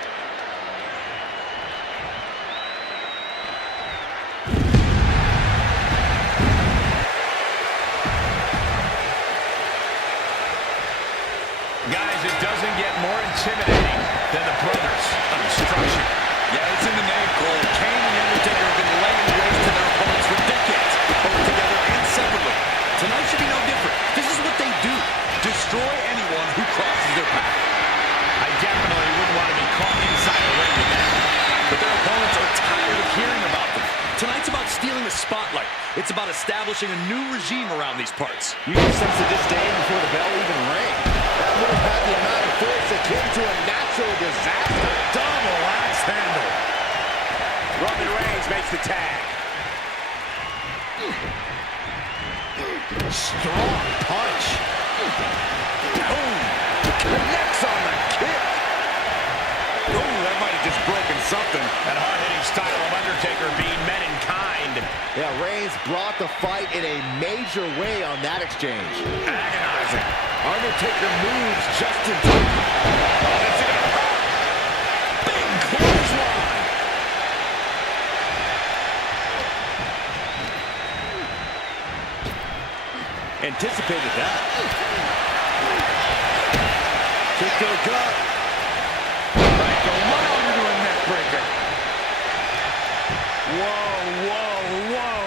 Guys, it doesn't get more intimidating than the Brothers of Destruction. Yeah, it's in the name, Cole. Kane and The Undertaker have been laying waste to their opponents for decades, both together and separately. Tonight should be no different. This is what they do. Destroy anyone who crosses their path. I definitely wouldn't want to be caught inside the ring with that. But their opponents are tired of hearing about them. Tonight's about stealing the spotlight. It's about establishing a new regime around these parts. You can sense it this day before the bell even rang. That move had the amount of force that came to a natural disaster. Double axe handle. Roman Reigns makes the tag. Strong punch. Boom. Connects on the kick. Ooh, that might have just broken something. That hard-hitting style of Undertaker being men in kind. Yeah, Reigns brought the fight in a major way on that exchange. Agonizing. Undertaker moves just in time. Oh, is it gonna hurt? Big clothesline. Anticipated that. Kick to the gut. Right, go round into a neck breaker. Whoa, whoa, whoa.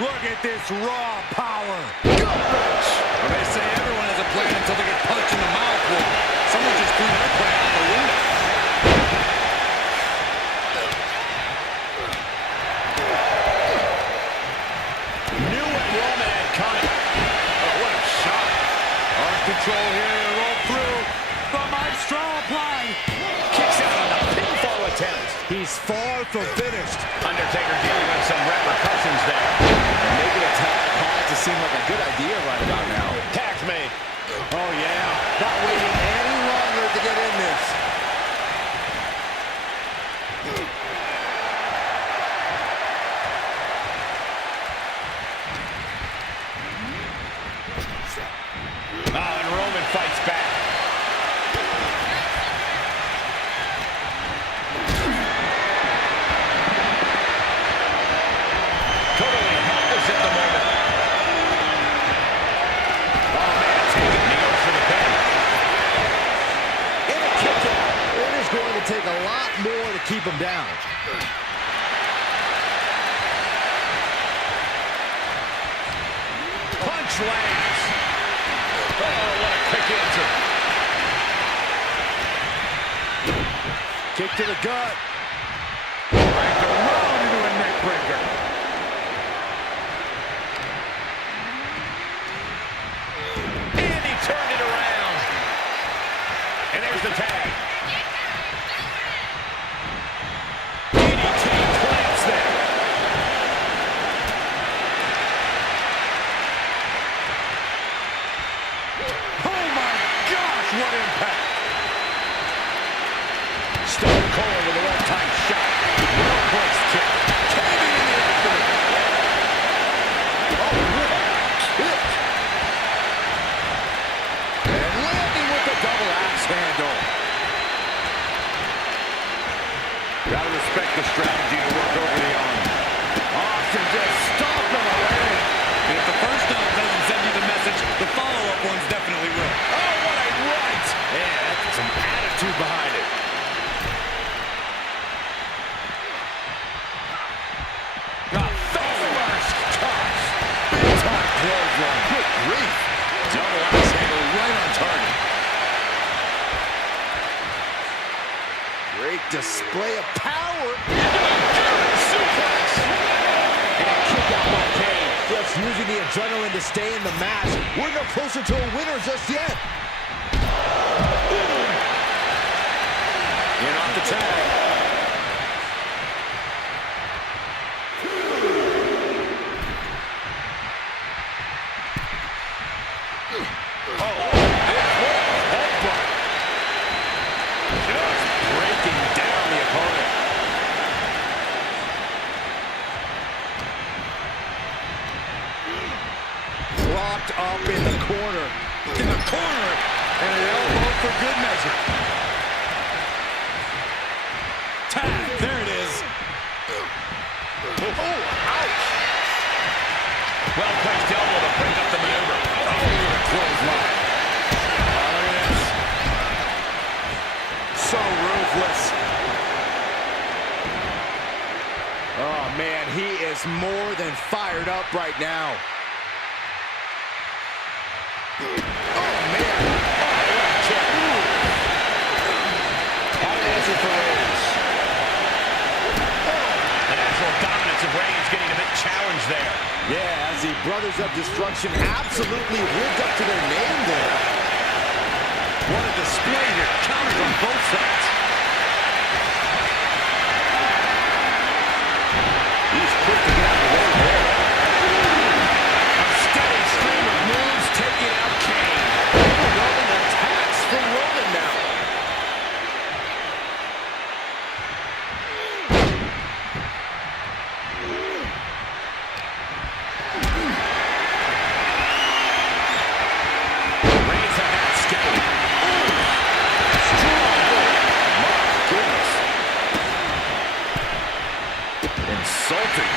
Look at this raw power. Garbage. Well, they say everyone has a plan until they get punched in the mouth. Well, someone just threw their plan out the window. Knew what Roman had coming. Oh, what a shot. Arm control here to roll through. The maestro applied. Kicks out on the pinfall attempt. He's far from finished. Undertaker dealing with some repercussions there. Making a tag has to seem like a good idea right about now. Tag's made. Oh, yeah. Not waiting any longer to get in this. Oh, and Roman fights back. Totally helpless at the moment. Oh, man, taken. He goes for the pin. And a kick out. It is going to take a lot more to keep him down. Punch lands. Oh, what a quick answer. Kick to the gut. Right, go round into a neck breaker. And he turned it around. And there's the tag. DDT plants there. what impact. Stone Cold with a well-timed shot. Well-placed kick. Caving in the abdomen. Oh, what a kick. And landing with the double axe handle. Gotta respect the strategy to work over the arm. Austin just stomped him away. If the first stomp doesn't send you the message, the follow-up ones definitely will. Oh, what a right. Yeah, that's some attitude behind it. Good grief. Double axe handle right on target. Great display of power. Suplex. And a kick out by Kane. Just using the adrenaline to stay in the match. We're no closer to a winner just yet. In off the tag. Up in the corner. In the corner. And an elbow for good measure. Tag. There it is. Oh, ouch. Well-placed elbow to break up the maneuver. Oh, clothesline. Oh, look at this. So ruthless. Oh, man, he is more than fired up right now. Oh, man. Oh, what a kick. How to answer for Reigns. The natural dominance of Reigns getting a bit challenged there. Yeah, as the Brothers of Destruction absolutely lived up to their name there. What a display here. Counters on both sides. He's quick to get out of the way there. A steady stream of moves taking out Kane. Overwhelming attacks from Roman now. Reigns had that scouted. Insulting.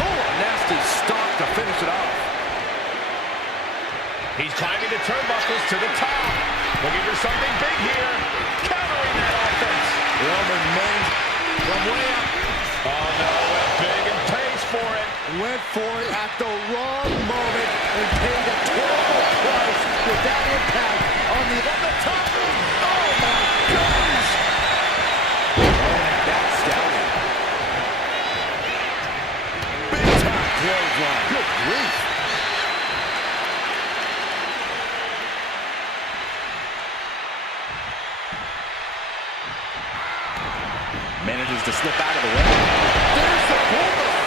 Oh, a nasty stomp to finish it off. He's climbing the turnbuckles to the top. Looking for something big here. Countering that offense. Roman Reigns from way up. Oh, no, went big and pays for it. Went for it at the wrong moment and paid a terrible price with that impact on the top. Oh, my goodness. That's scouting. Big time clothesline. Good grief. Manages to slip out of the way. There's the bulldog.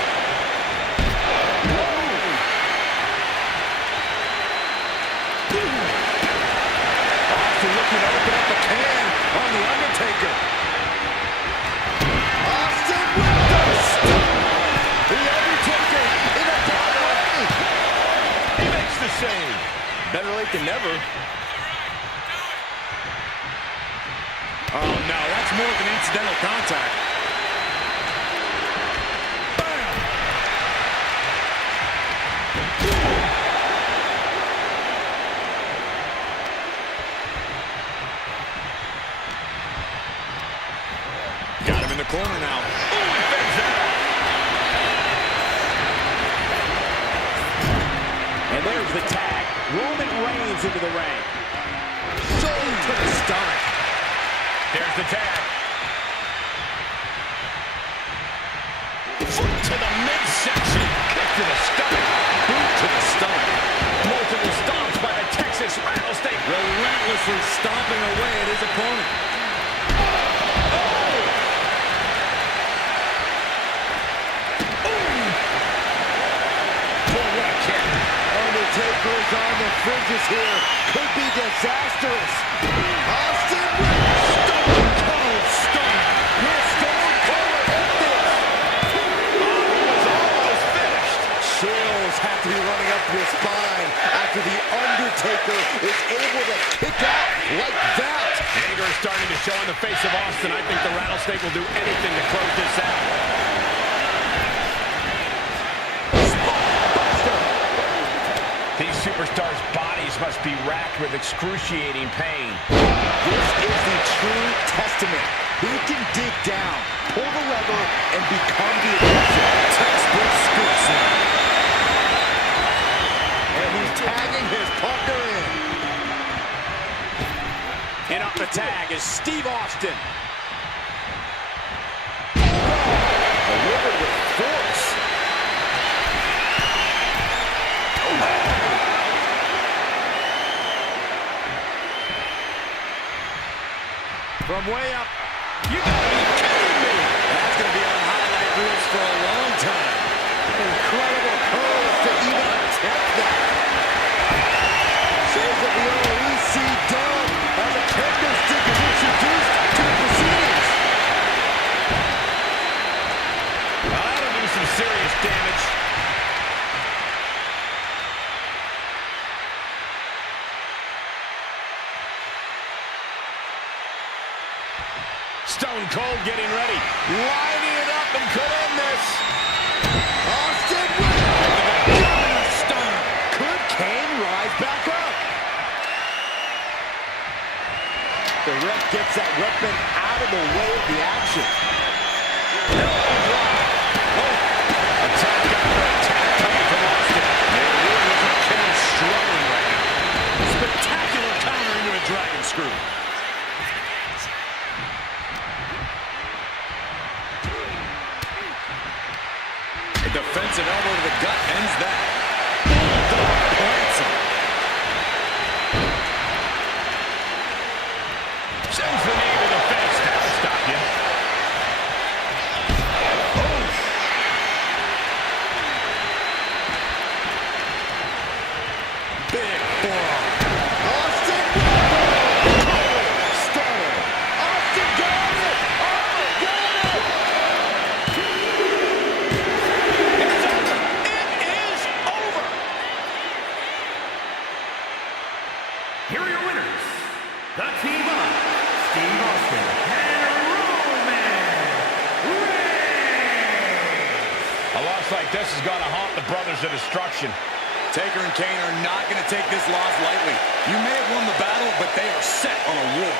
Austin looking to open up a can on the Undertaker. Austin with the stomp. The Undertaker in a down way. He makes the save. Better late than never. Oh, no, that's more than incidental contact. Bam. Got him in the corner now. And there's the tag. Roman Reigns into the ring. Shoulder to the stomach. There's the tag. Foot to the midsection. Kick to the stomach. Boot to the stomach. Multiple stomps by the Texas Rattlesnake. Relentlessly stomping away at his opponent. Undertaker fringes here could be disastrous. Austin with Stone Cold Stunner. Will Stone Cold end this? Oh, he was almost finished. Chills have to be running up to his spine after The Undertaker is able to kick out like that. Anger is starting to show in the face of Austin. I think the Rattlesnake will do anything to close this out. These superstars' bodies must be racked with excruciating pain. This is the true testament. Who can dig down, pull the lever, and become the aggressor? Textbook scoop slam. And he's tagging his partner in. And up the tag is Steve Austin. Delivered with force. From way up. You gotta be kidding me! That's going to be on highlight reels for a long time. Incredible courage to even attempt that. Says that the OEC dog as a kendo stick is introduced to the proceedings. Well, that'll do some serious damage. Stone Cold getting ready. Lining it up and could end this. Austin with stunner. Could Kane rise back up? The ref gets that weapon out of the way of the action. Attack after attack coming from Austin. There really isn't Kane struggling right now. Spectacular counter into a dragon screw. Defensive elbow to the gut ends that. Bulldog plants him. Sends the knee to the face. That'll stop you. Big forearm. Austin stunner. Austin got it. Austin got it. Here are your winners, the team of Steve Austin and Roman Reigns. A loss like this is going to haunt the Brothers of Destruction. Taker and Kane are not going to take this loss lightly. You may have won the battle, but they are set on a war.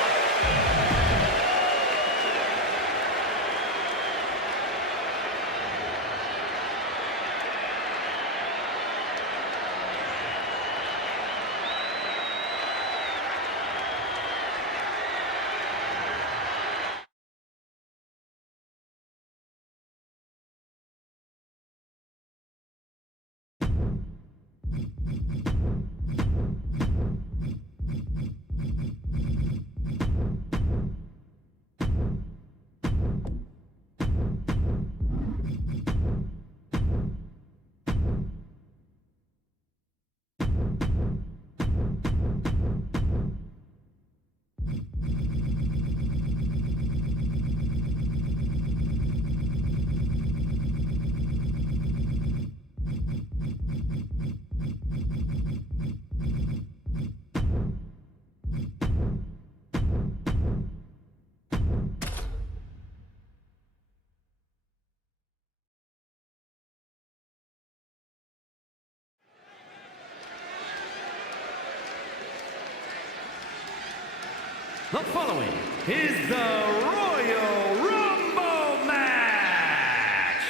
The following is the Royal Rumble match.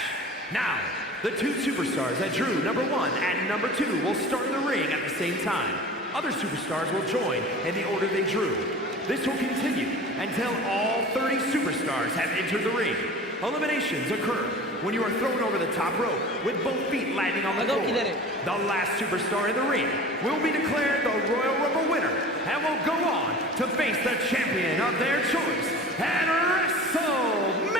Now, the two superstars that drew number 1 and number 2 will start in the ring at the same time. Other superstars will join in the order they drew. This will continue until all 30 superstars have entered the ring. Eliminations occur when you are thrown over the top rope with both feet landing on the floor. The last superstar in the ring will be declared the Royal Rumble winner and will go on to face the champion of their choice at WrestleMania.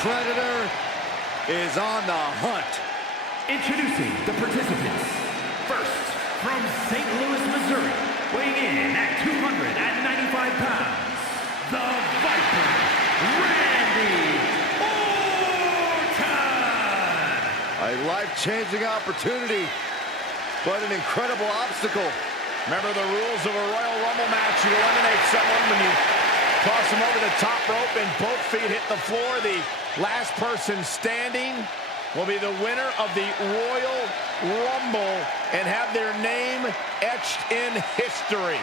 Predator is on the hunt. Introducing the participants. First, from St. Louis, Missouri, weighing in at 295 pounds, the Viper, Randy Ortan! A life-changing opportunity, but an incredible obstacle. Remember the rules of a Royal Rumble match. You eliminate someone when you cross them over the top rope and both feet hit the floor. The last person standing will be the winner of the Royal Rumble and have their name etched in history.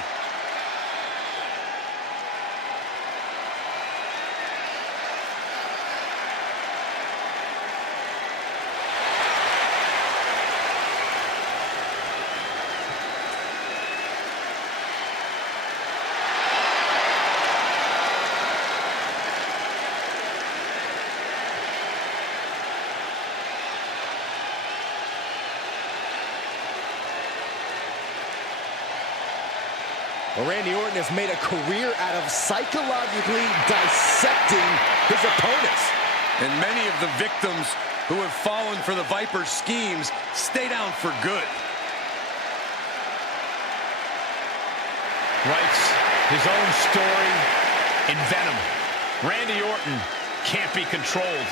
Well, Randy Orton has made a career out of psychologically dissecting his opponents. And many of the victims who have fallen for the Viper's schemes stay down for good. Writes his own story in Venom. Randy Orton can't be controlled.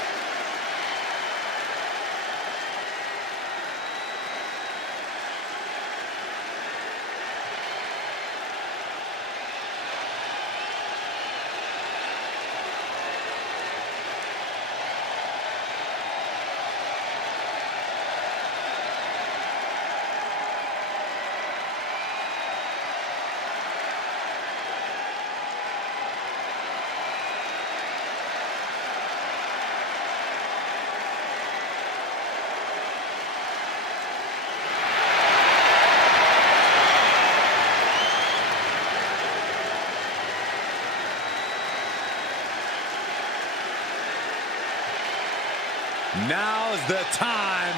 Now's the time.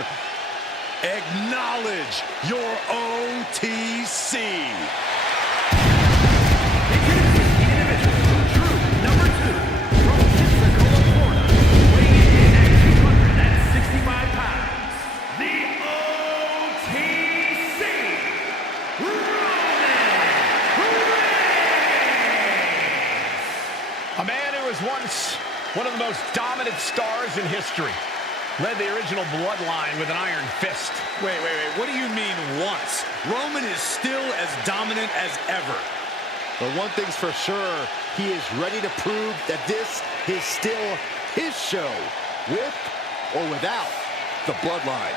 Acknowledge your OTC. Introducing the individual, Drew number 2, from Pensacola, Florida, weighing in at 265 pounds, the OTC, Roman Reigns! A man who was once one of the most dominant stars in history. Led the original bloodline with an iron fist. Wait. What do you mean once? Roman is still as dominant as ever. But one thing's for sure, he is ready to prove that this is still his show, with or without the bloodline.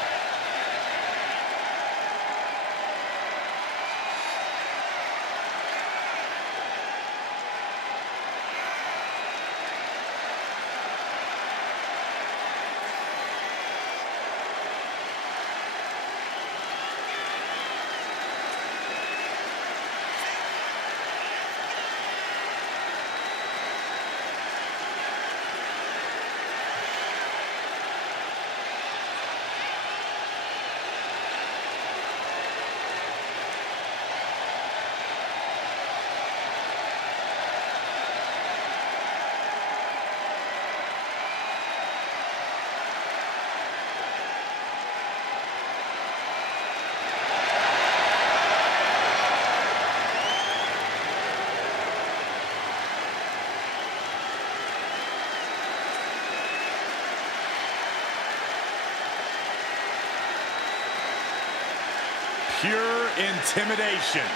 Pure intimidation.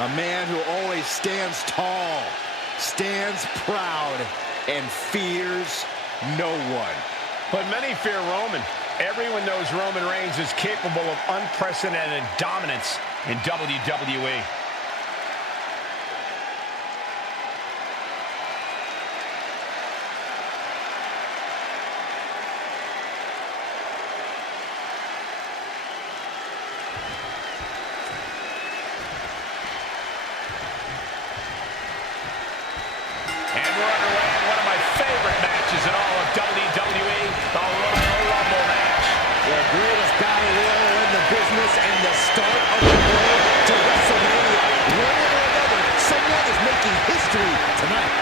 A man who always stands tall, stands proud, and fears no one. But many fear Roman. Everyone knows Roman Reigns is capable of unprecedented dominance in WWE. And we're underway in one of my favorite matches in all of WWE, the Royal Rumble match. The greatest battle royal in the business and the start of the road to WrestleMania. One way or another, someone is making history tonight.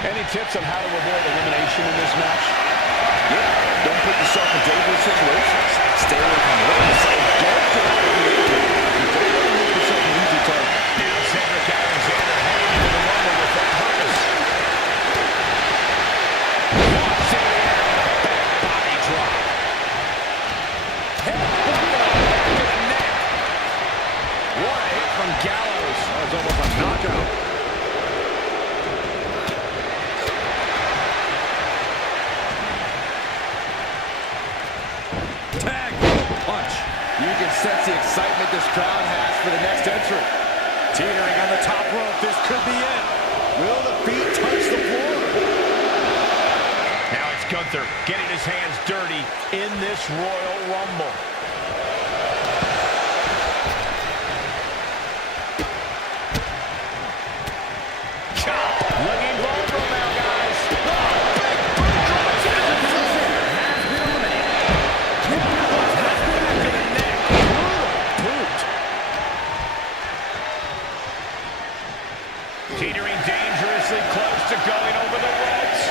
Any tips on how to avoid elimination in this match? Yeah, don't put yourself in dangerous situations. Stay away from ropes and don't get out of the apron. You don't want to make yourself an easy target. Now Cedric Alexander heading into the Rumble with a purpose. Walks in the air with a back body drop. Head bucket on the back of the neck. What a hit from Gallows. That was almost a knockout. Tag punch. You can sense the excitement this crowd has for the next entrant. Teetering on the top rope, this could be it. Will the feet touch the floor? Now it's Gunther getting his hands dirty in this Royal Rumble. Chop. Looking vulnerable now, guys. Teetering dangerously close to going over the ropes.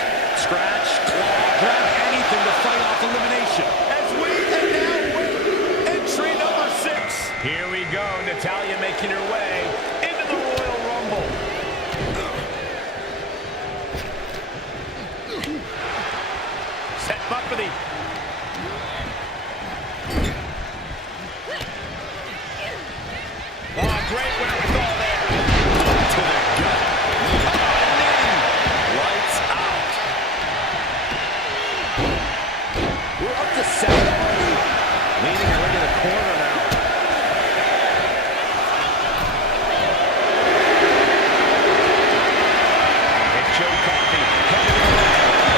Scratch, claw, grab anything to fight off elimination. As we and now win entry number 6. Here we go, Natalya making her way into the Royal Rumble. Set up for the... Oh, great wherewithal there. To the gut. Lights out. We're up to 7 already. Leading her into the corner now. It's Joe Coffey headed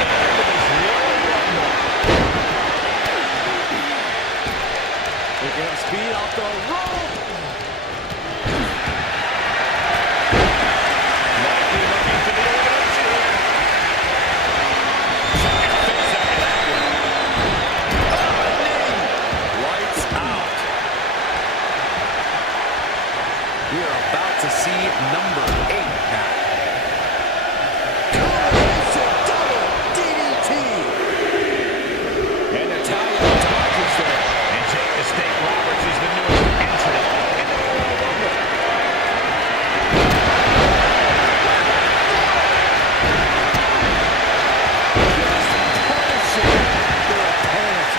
into this Royal Rumble. Picking up speed off the rope. Likely looking for the elimination here. Second face after that one. Lights out. We are about to see number 8 now. Combination double DDT. And Natalya dodges there. And Jake the Snake Roberts is the newest entrant in the Royal Rumble. Punishing their opponent.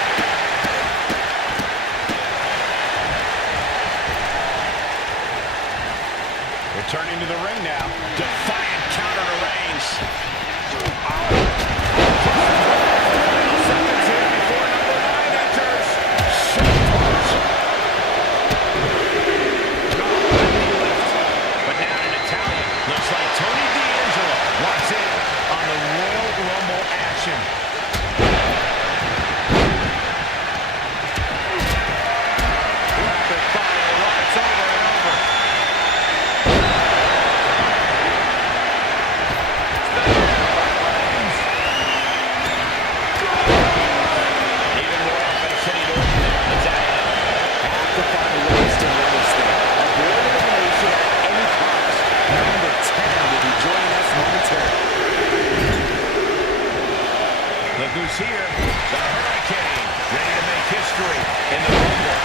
Returning to the ring now. Defiant counter to Reigns. Seconds here before number 9 enters. Shot punch. But now to Natalya. Looks like Tony D'Angelo wants in on the Royal Rumble action. Rapid fire rockets over and over. Even more offensive to Natalya. Have to find ways to win this thing. Avoid elimination at any cost. Number 10 will be joining us momentarily. Look who's here. The Hurricane. Ready to make history in the Rumble.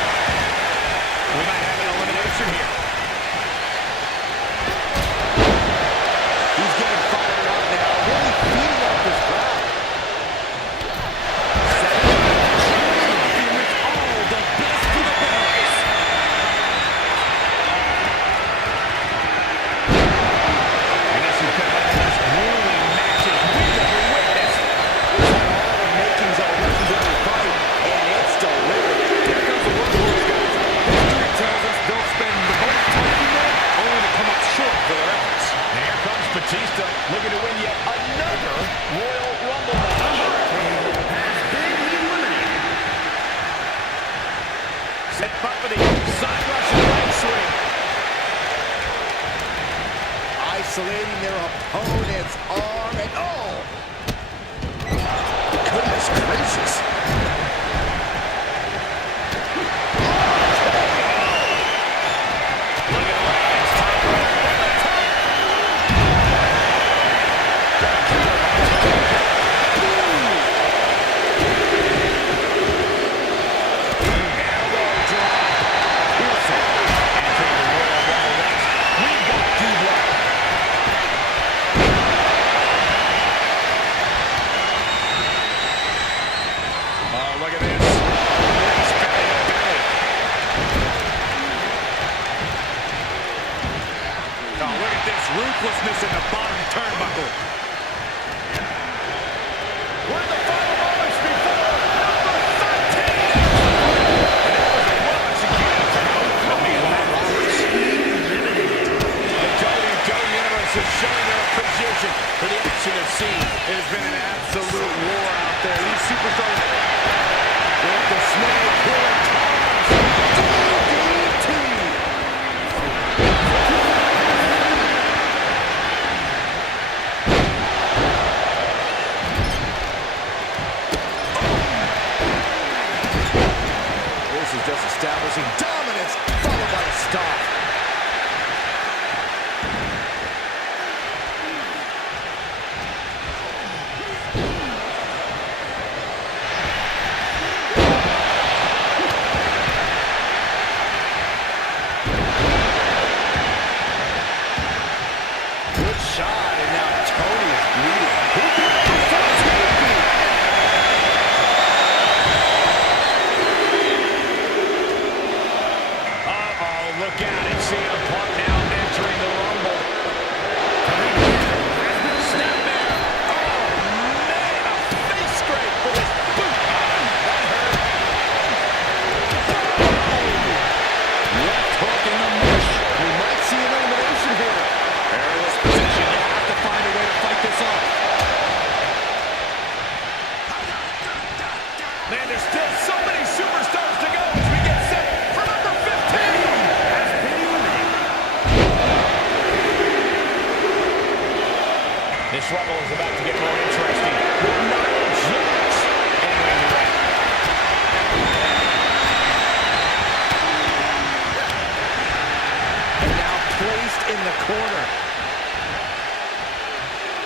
We might have an elimination here. He's getting fired up now, really feeding off his crowd. Setting up champion with all the best for the bells. And this has been one of the most grueling matches we've ever witnessed. All the makings of a legendary fight, and it's delivered. Here comes the workhorse, guys. History tells us they'll spend the most time in there, only to come up short for their efforts. And here comes Batista looking to win yet another Royal Rumble match. Set up for the side Russian leg swing. Isolating their opponent's arm and oh! Goodness gracious. Look at Reigns. Top rope on the top. ruthlessness in the bottom turnbuckle. We're in the final moments before number 13. And that was a well-executed attack from the Ortan Roberts. The WWE Universe is showing their appreciation for the action they've seen. It has been an absolute war out there. These superstars with the snake killer toss. DDT. This is just establishing dominance, followed by a stop. Good shot, and now Tony is bleeding. Who can number 14 be? Uh-oh, look out. It's CM Punk now entering the Rumble. Snapmare. Oh, man, a face scrape with his boot. That hurt. Left hook in the mush. We might see an elimination here. Perilous position. You have to find a way to fight this off. Man, there's still so many superstars to go as we get set for number 15. Has been eliminated. This Rumble is about to get more interesting. With Nia Jax entering the ring. And now placed in the corner.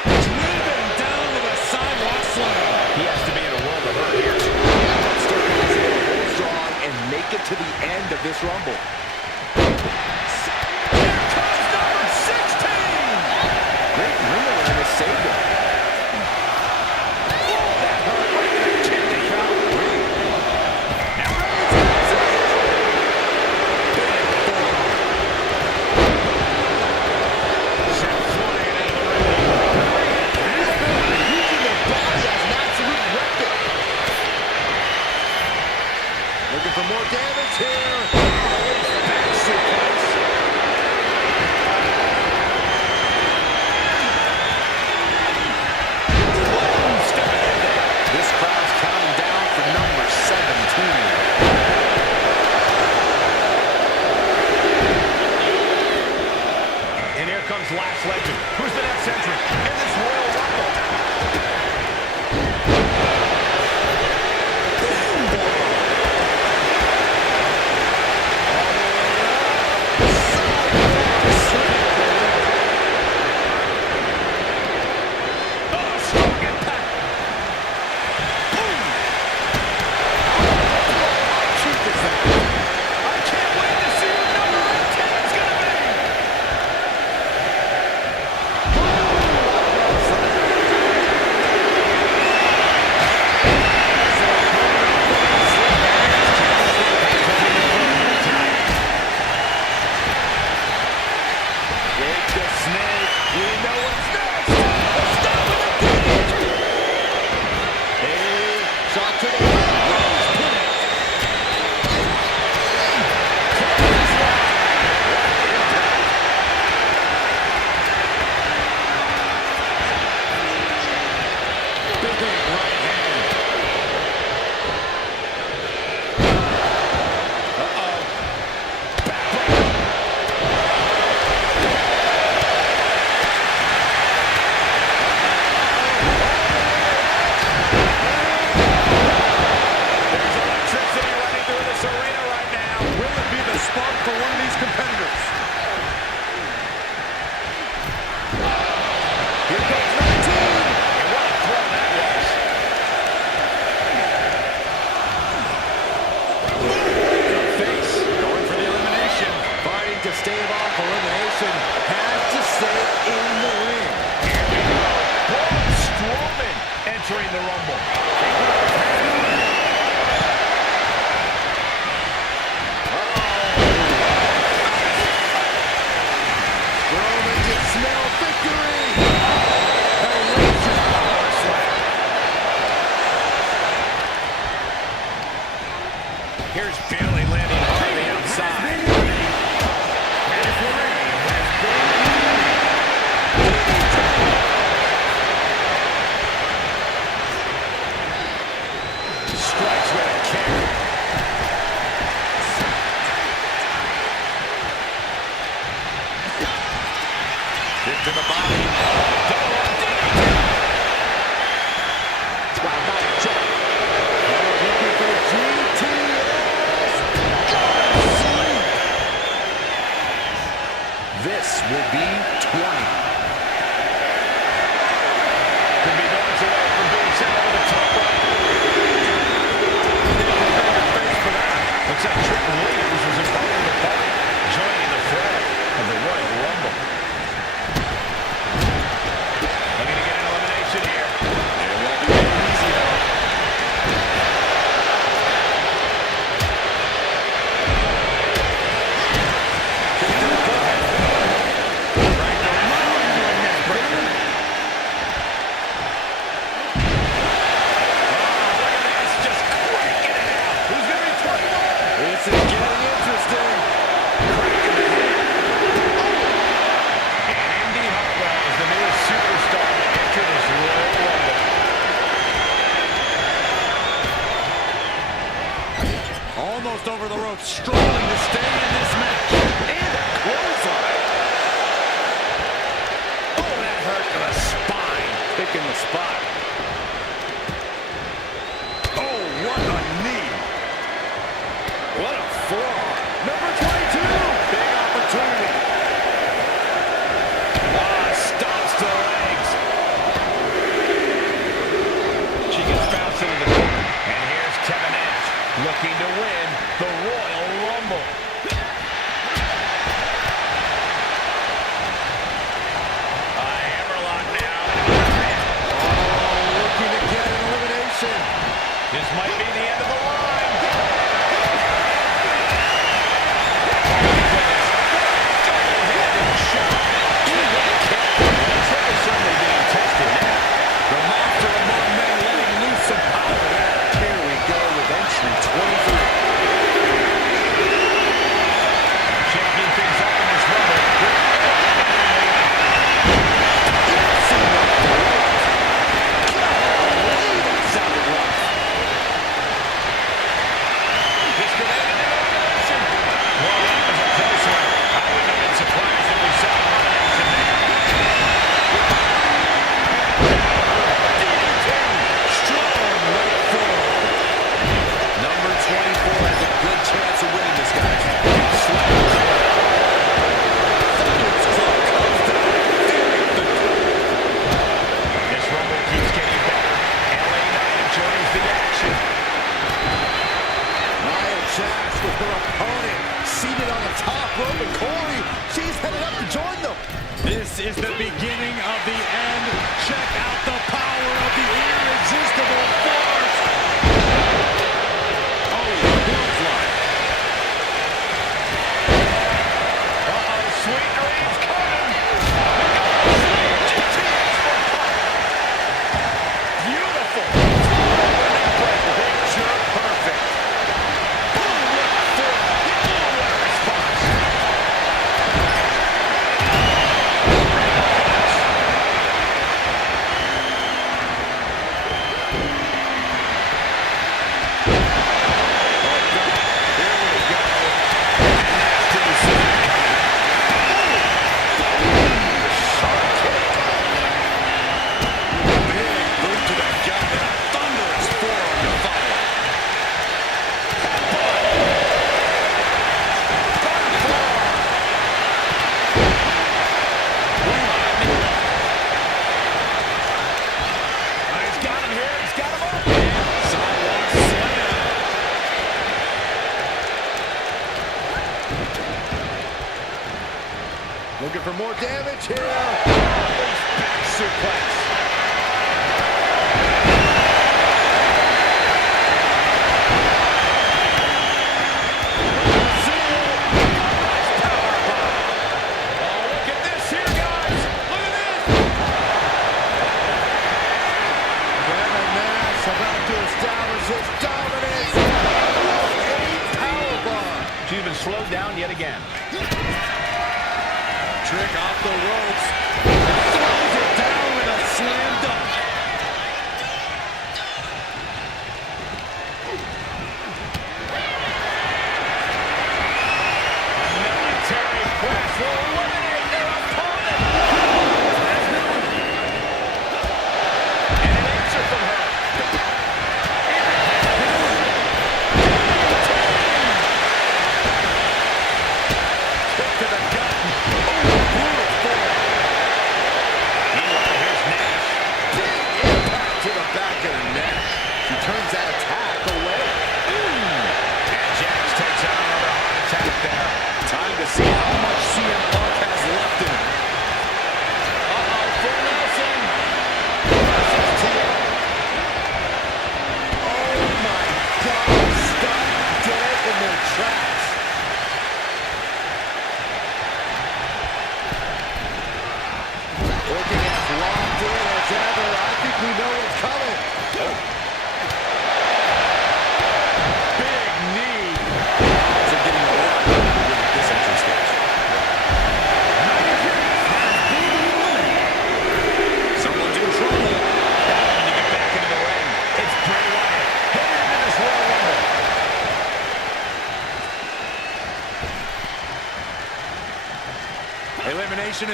Driven down with a sidewalk slam. He has to be in a world of hurt here. Still possible to hold strong and make it to the end of this Rumble. Here comes number 16. Great ring awareness saved him. That hurt right in the kidney. And Reigns has it. Sent flying out of the ring. Using their body as an absolute weapon. Looking for more damage here. Back suplex. Closed to the end there. This crowd's counting down for number 17. And here comes Last Legend. Who's the next entrant in this Royal Rumble? Oh, strong impact. Boom. Cheap is that? I can't wait to see who number 18 is going to be. over the ropes, struggling to stay in this match. And a clothesline. Oh, that hurt to the spine. Picking the spot. Oh, what a knee. What a forearm. Number 22. Big opportunity. Stops the legs. She gets bounced into the corner. And here's Kevin Nash looking to win the Royal Rumble. A hammerlock now. Oh, looking to get an elimination. This might be the end of the line. Double-handed shot. Certainly being tested now. The monster among men letting loose some power there. Here we go with entry 23. Changing things up in this rumble. That sounded rough. This could end in elimination. Well, that was a close one. I wouldn't have been surprised if we saw elimination there. Number 24 has a good chance of winning this, guys. Thunderous club comes down. This rumble keeps getting better. LA Knight joins the action. Nia Jax with her opponent seated on the top rope, and Corey, she's headed up to join them. This is the beginning of the end. Check out the power of the irresistible force. Oh, clothesline. Uh-oh, sweet dreams coming. Beautiful. Picture perfect. Boom, what a response. Looking for more damage here. Back suplex. She's been slowed down yet again. Trick off the ropes. Throws it down with a slam dunk. Military press will eliminate their opponent. And an answer from her.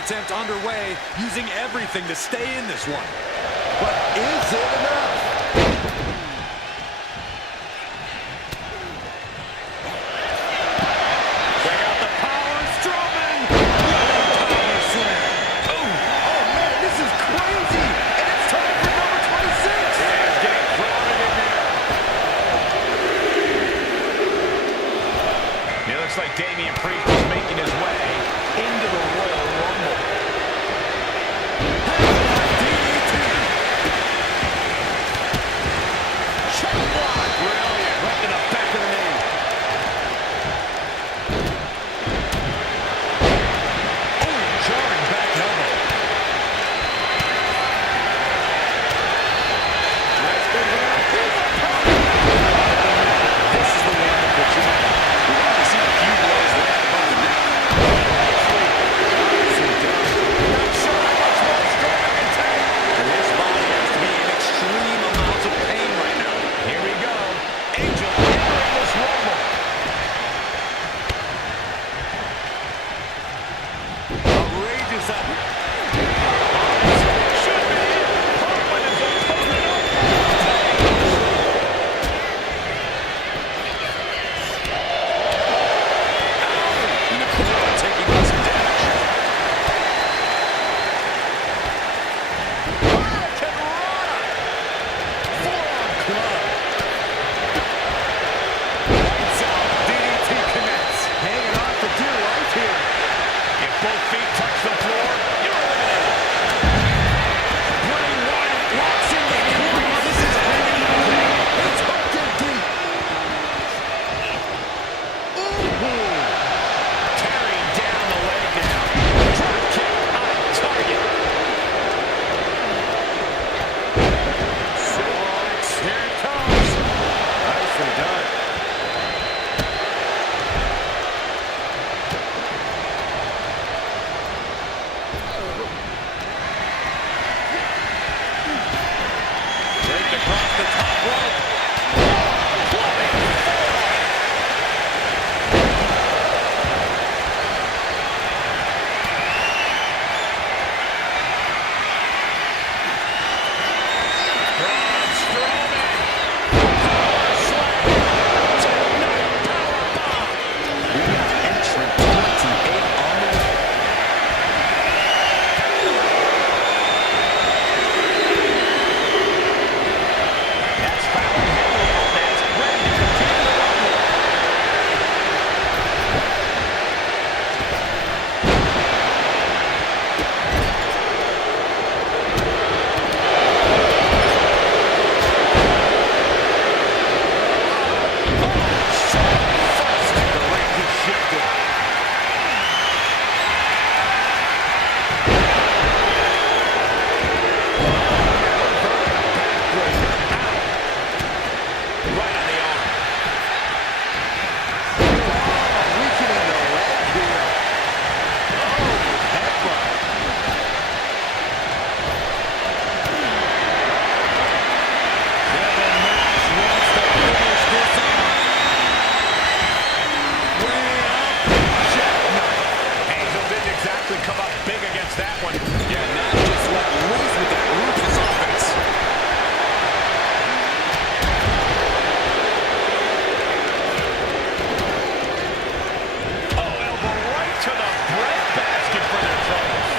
attempt underway, using everything to stay in this one. But is it enough? Check out the power, Strowman! Power slam. Oh man, this is crazy! And it's time for number 26! Yeah, it's getting crowded in there. It looks like Damian Priest is making his way into the Royal Rumble. Brilliant. Right in the back of the knee. Oh, jarring back elbow. This is the one that puts you on. We've already seen a few blows land above the neck. Not sure how much more Strowman can take. And his body has to be in extreme amounts of pain right now. Here we go. Angel entering this Rumble. Outrageous effort. Should be. Pummeling his opponent up. And the corner taking on some damage. Forearm club. Lights out. DDT connects. Hanging on for dear life here. If both feet touch the floor, you're eliminated. Bray Wyatt locks in the corner. This is It's hooked in deep. Tearing down the leg now. Drop kick on target. Suplex. Here it comes. Nicely done. Raked across the top rope. Braun Strowman. Power slam. Tonight power bomb. We got entrant 28 on the way. That's Fallon Henry Alvarez ready to continue the Rumble. The ring has shifted. Right on the arm. Weakening the leg here. Headbutt. Kevin Nash wants to finish this off. Way up. Jackknife. Angel didn't exactly come up big against that one. Yeah, Nash just let loose with that ruthless offense. Oh, elbow right to the breadbasket for their troubles.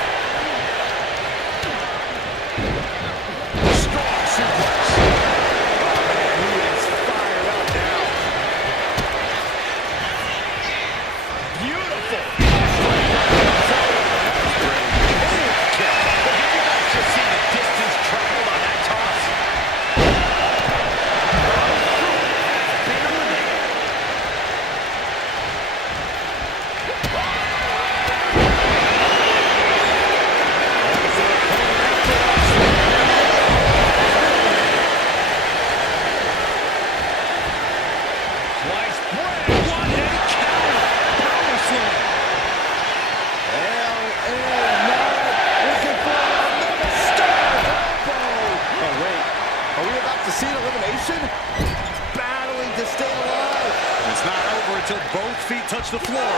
Strong suplex. Oh, man, he is fired up now. Beautiful. Kick. But did you guys just see the distance traveled on that toss? Sliced bread. One hit counter. Power slam. LA Knight looking for another star elbow. Oh wait, are we about to see an elimination? Battling to stay alive. It's not over until both feet touch the floor.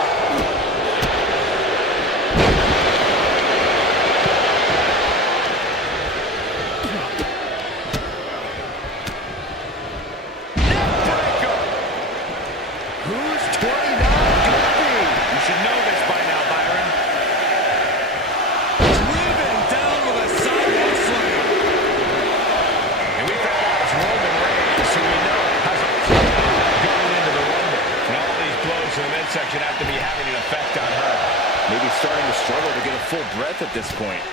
full breath at this point.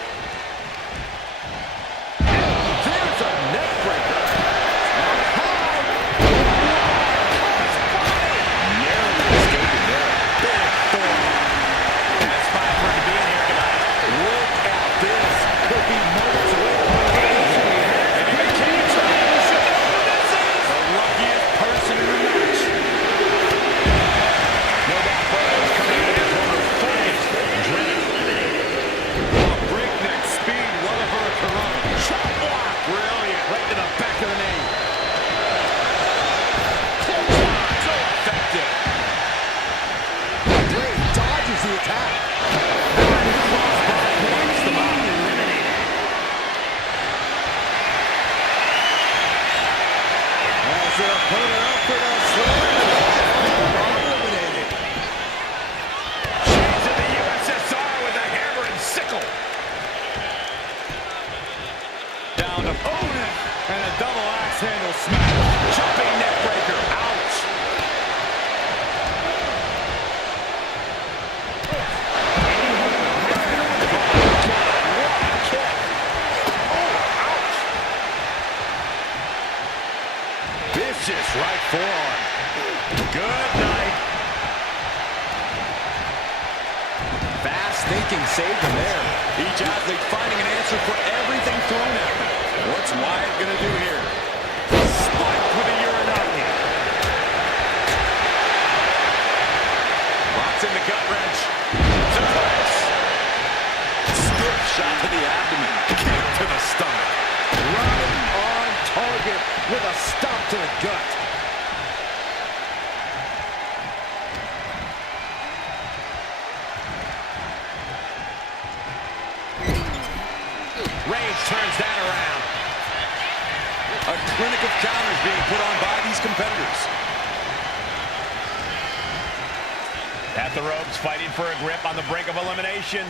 There's a neck breaker. Narrowly escaping there. Big forearm. That's fine for him to be in here tonight. Look at this. Could be moments away from elimination. And he became champion. The luckiest person in the match. No doubt Burroughs coming in as one of the focused, driven. Breakneck speed, well over a Corona. Chop block. Brilliant. Right to the back of the knee. Clothesline. So effective. Great. Dodges the attack. Crossbody blocks them out. As their opponent up for the slam. Eliminated. Shades of the USSR with a hammer and sickle. Down opponent. And a double axe handle smash. Jumping neck breaker. Ouch. Vicious right forearm. Good night. Fast thinking saved him there. Each athlete finding an answer for everything thrown at them. What's Wyatt going to do here? Spiked with a Uranagi. Locks in the gut wrench. Suplex. Stiff shot to the abdomen. Kick to the stomach. Right on target with a stomp to the gut. Reigns turns that around. A clinic of counters being put on by these competitors. At the ropes, fighting for a grip on the brink of elimination.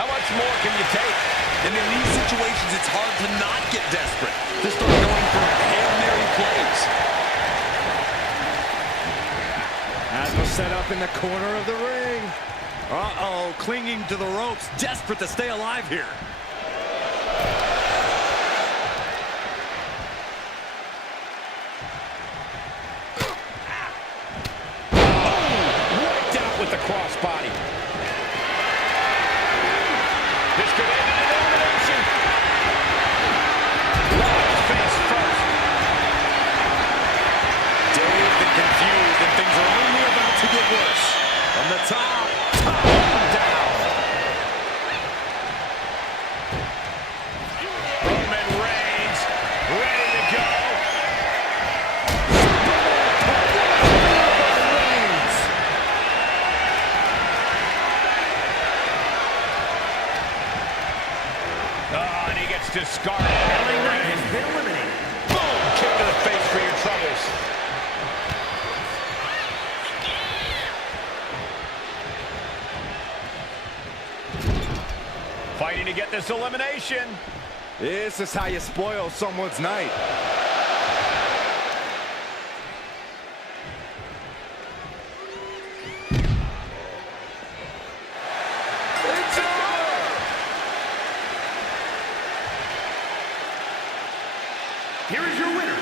How much more can you take? And in these situations, it's hard to not get desperate, to start going for Hail Mary plays. As we're set up in the corner of the ring. Uh-oh, clinging to the ropes, desperate to stay alive here. Wiped out with the crossbody. This could end in elimination. Launched face first. Dazed and confused, and things are only about to get worse. From the top, down. Roman Reigns, ready to go. Reigns. Oh, and he gets discarded. LA Knight has been eliminated. Boom! Kick to the face for your troubles. Fighting to get this elimination. This is how you spoil someone's night. It's over! Here is your winner,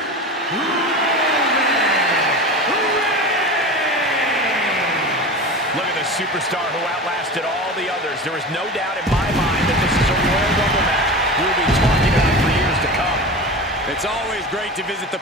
Look at the superstar who outlasted all the others. There is no doubt in my mind that this is a Royal Rumble match we'll be talking about for years to come. It's always great to visit the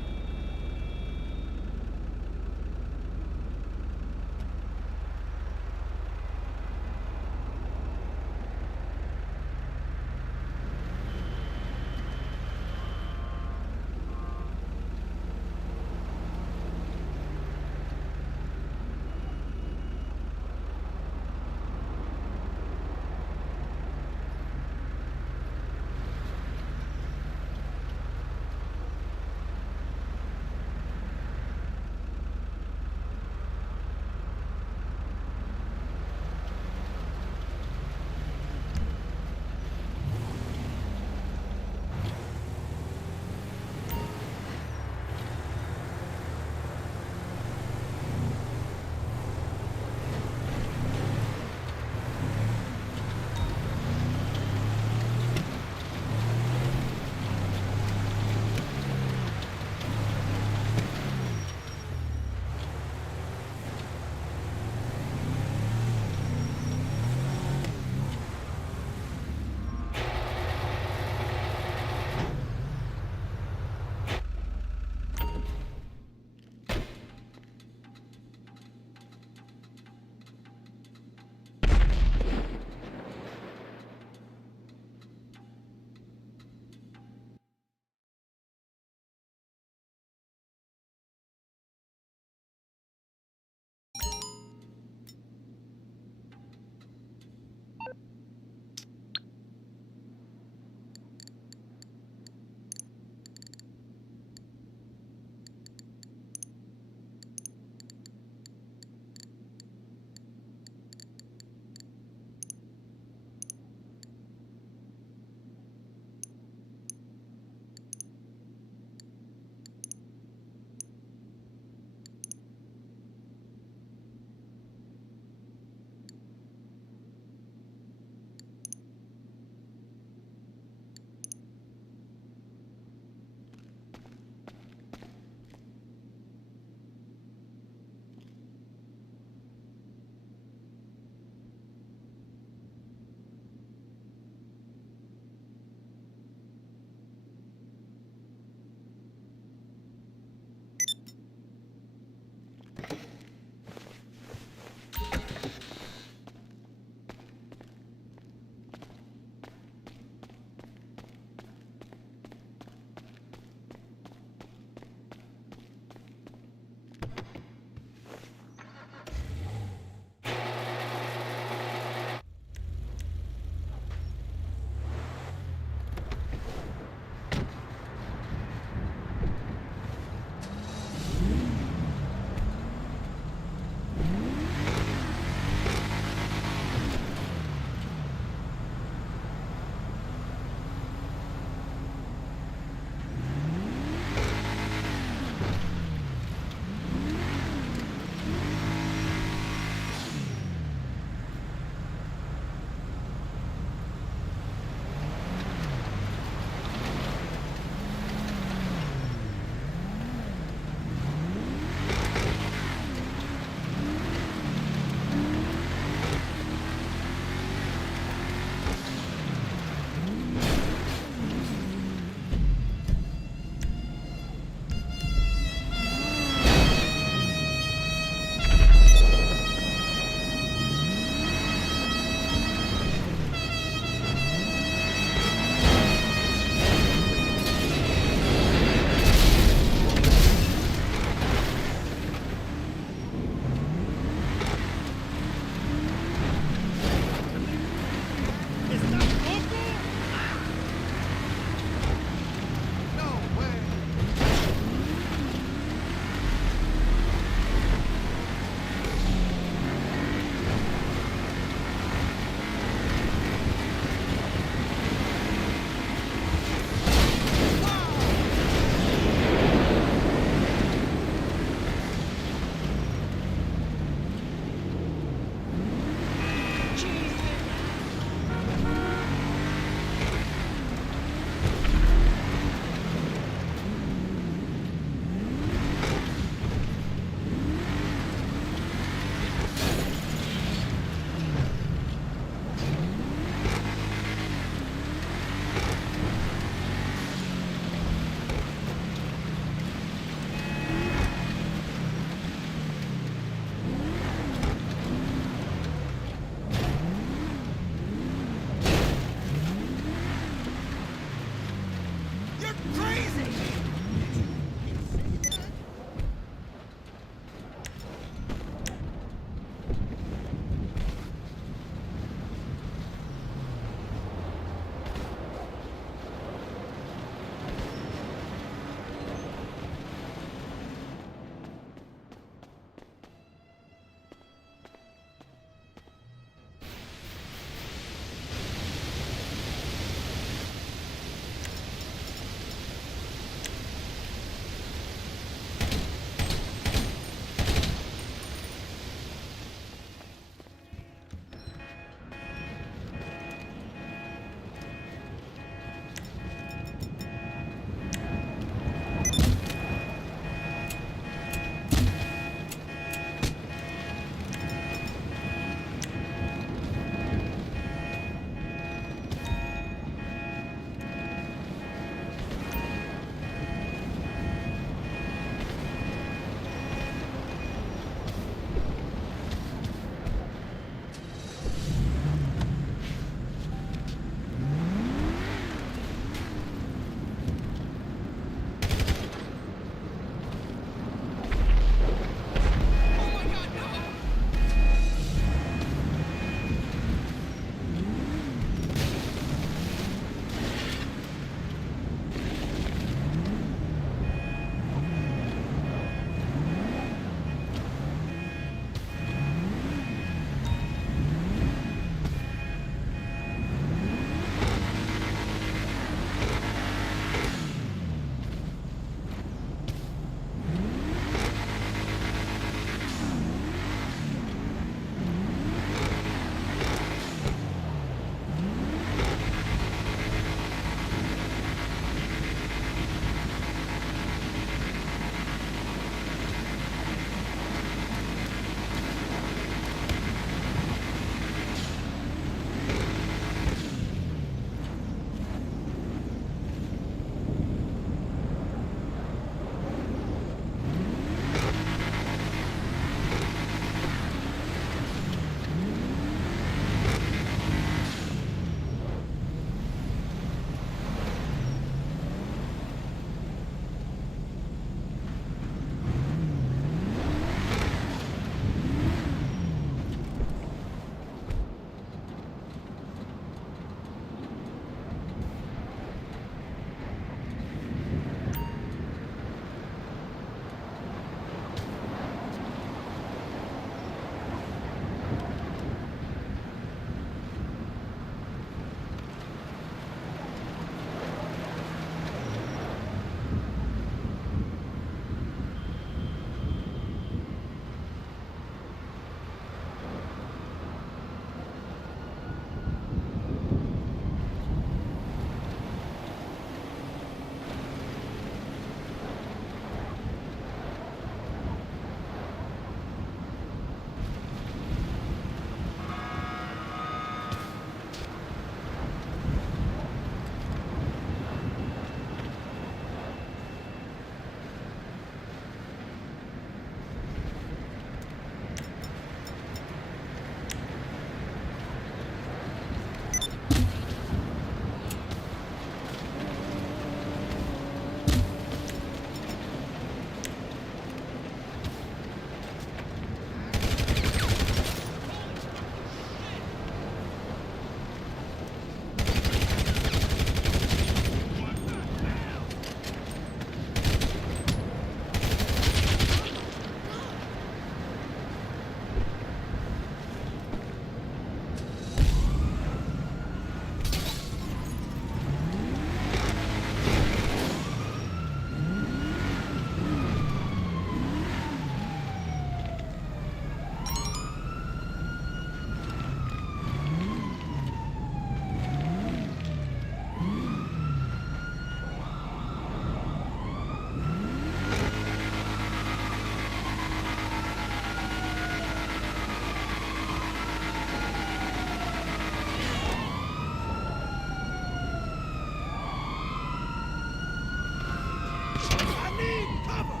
I need cover!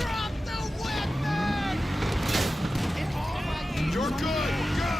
Drop the weapon! It's all right. You're good! Go!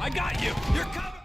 I got you! You're covered!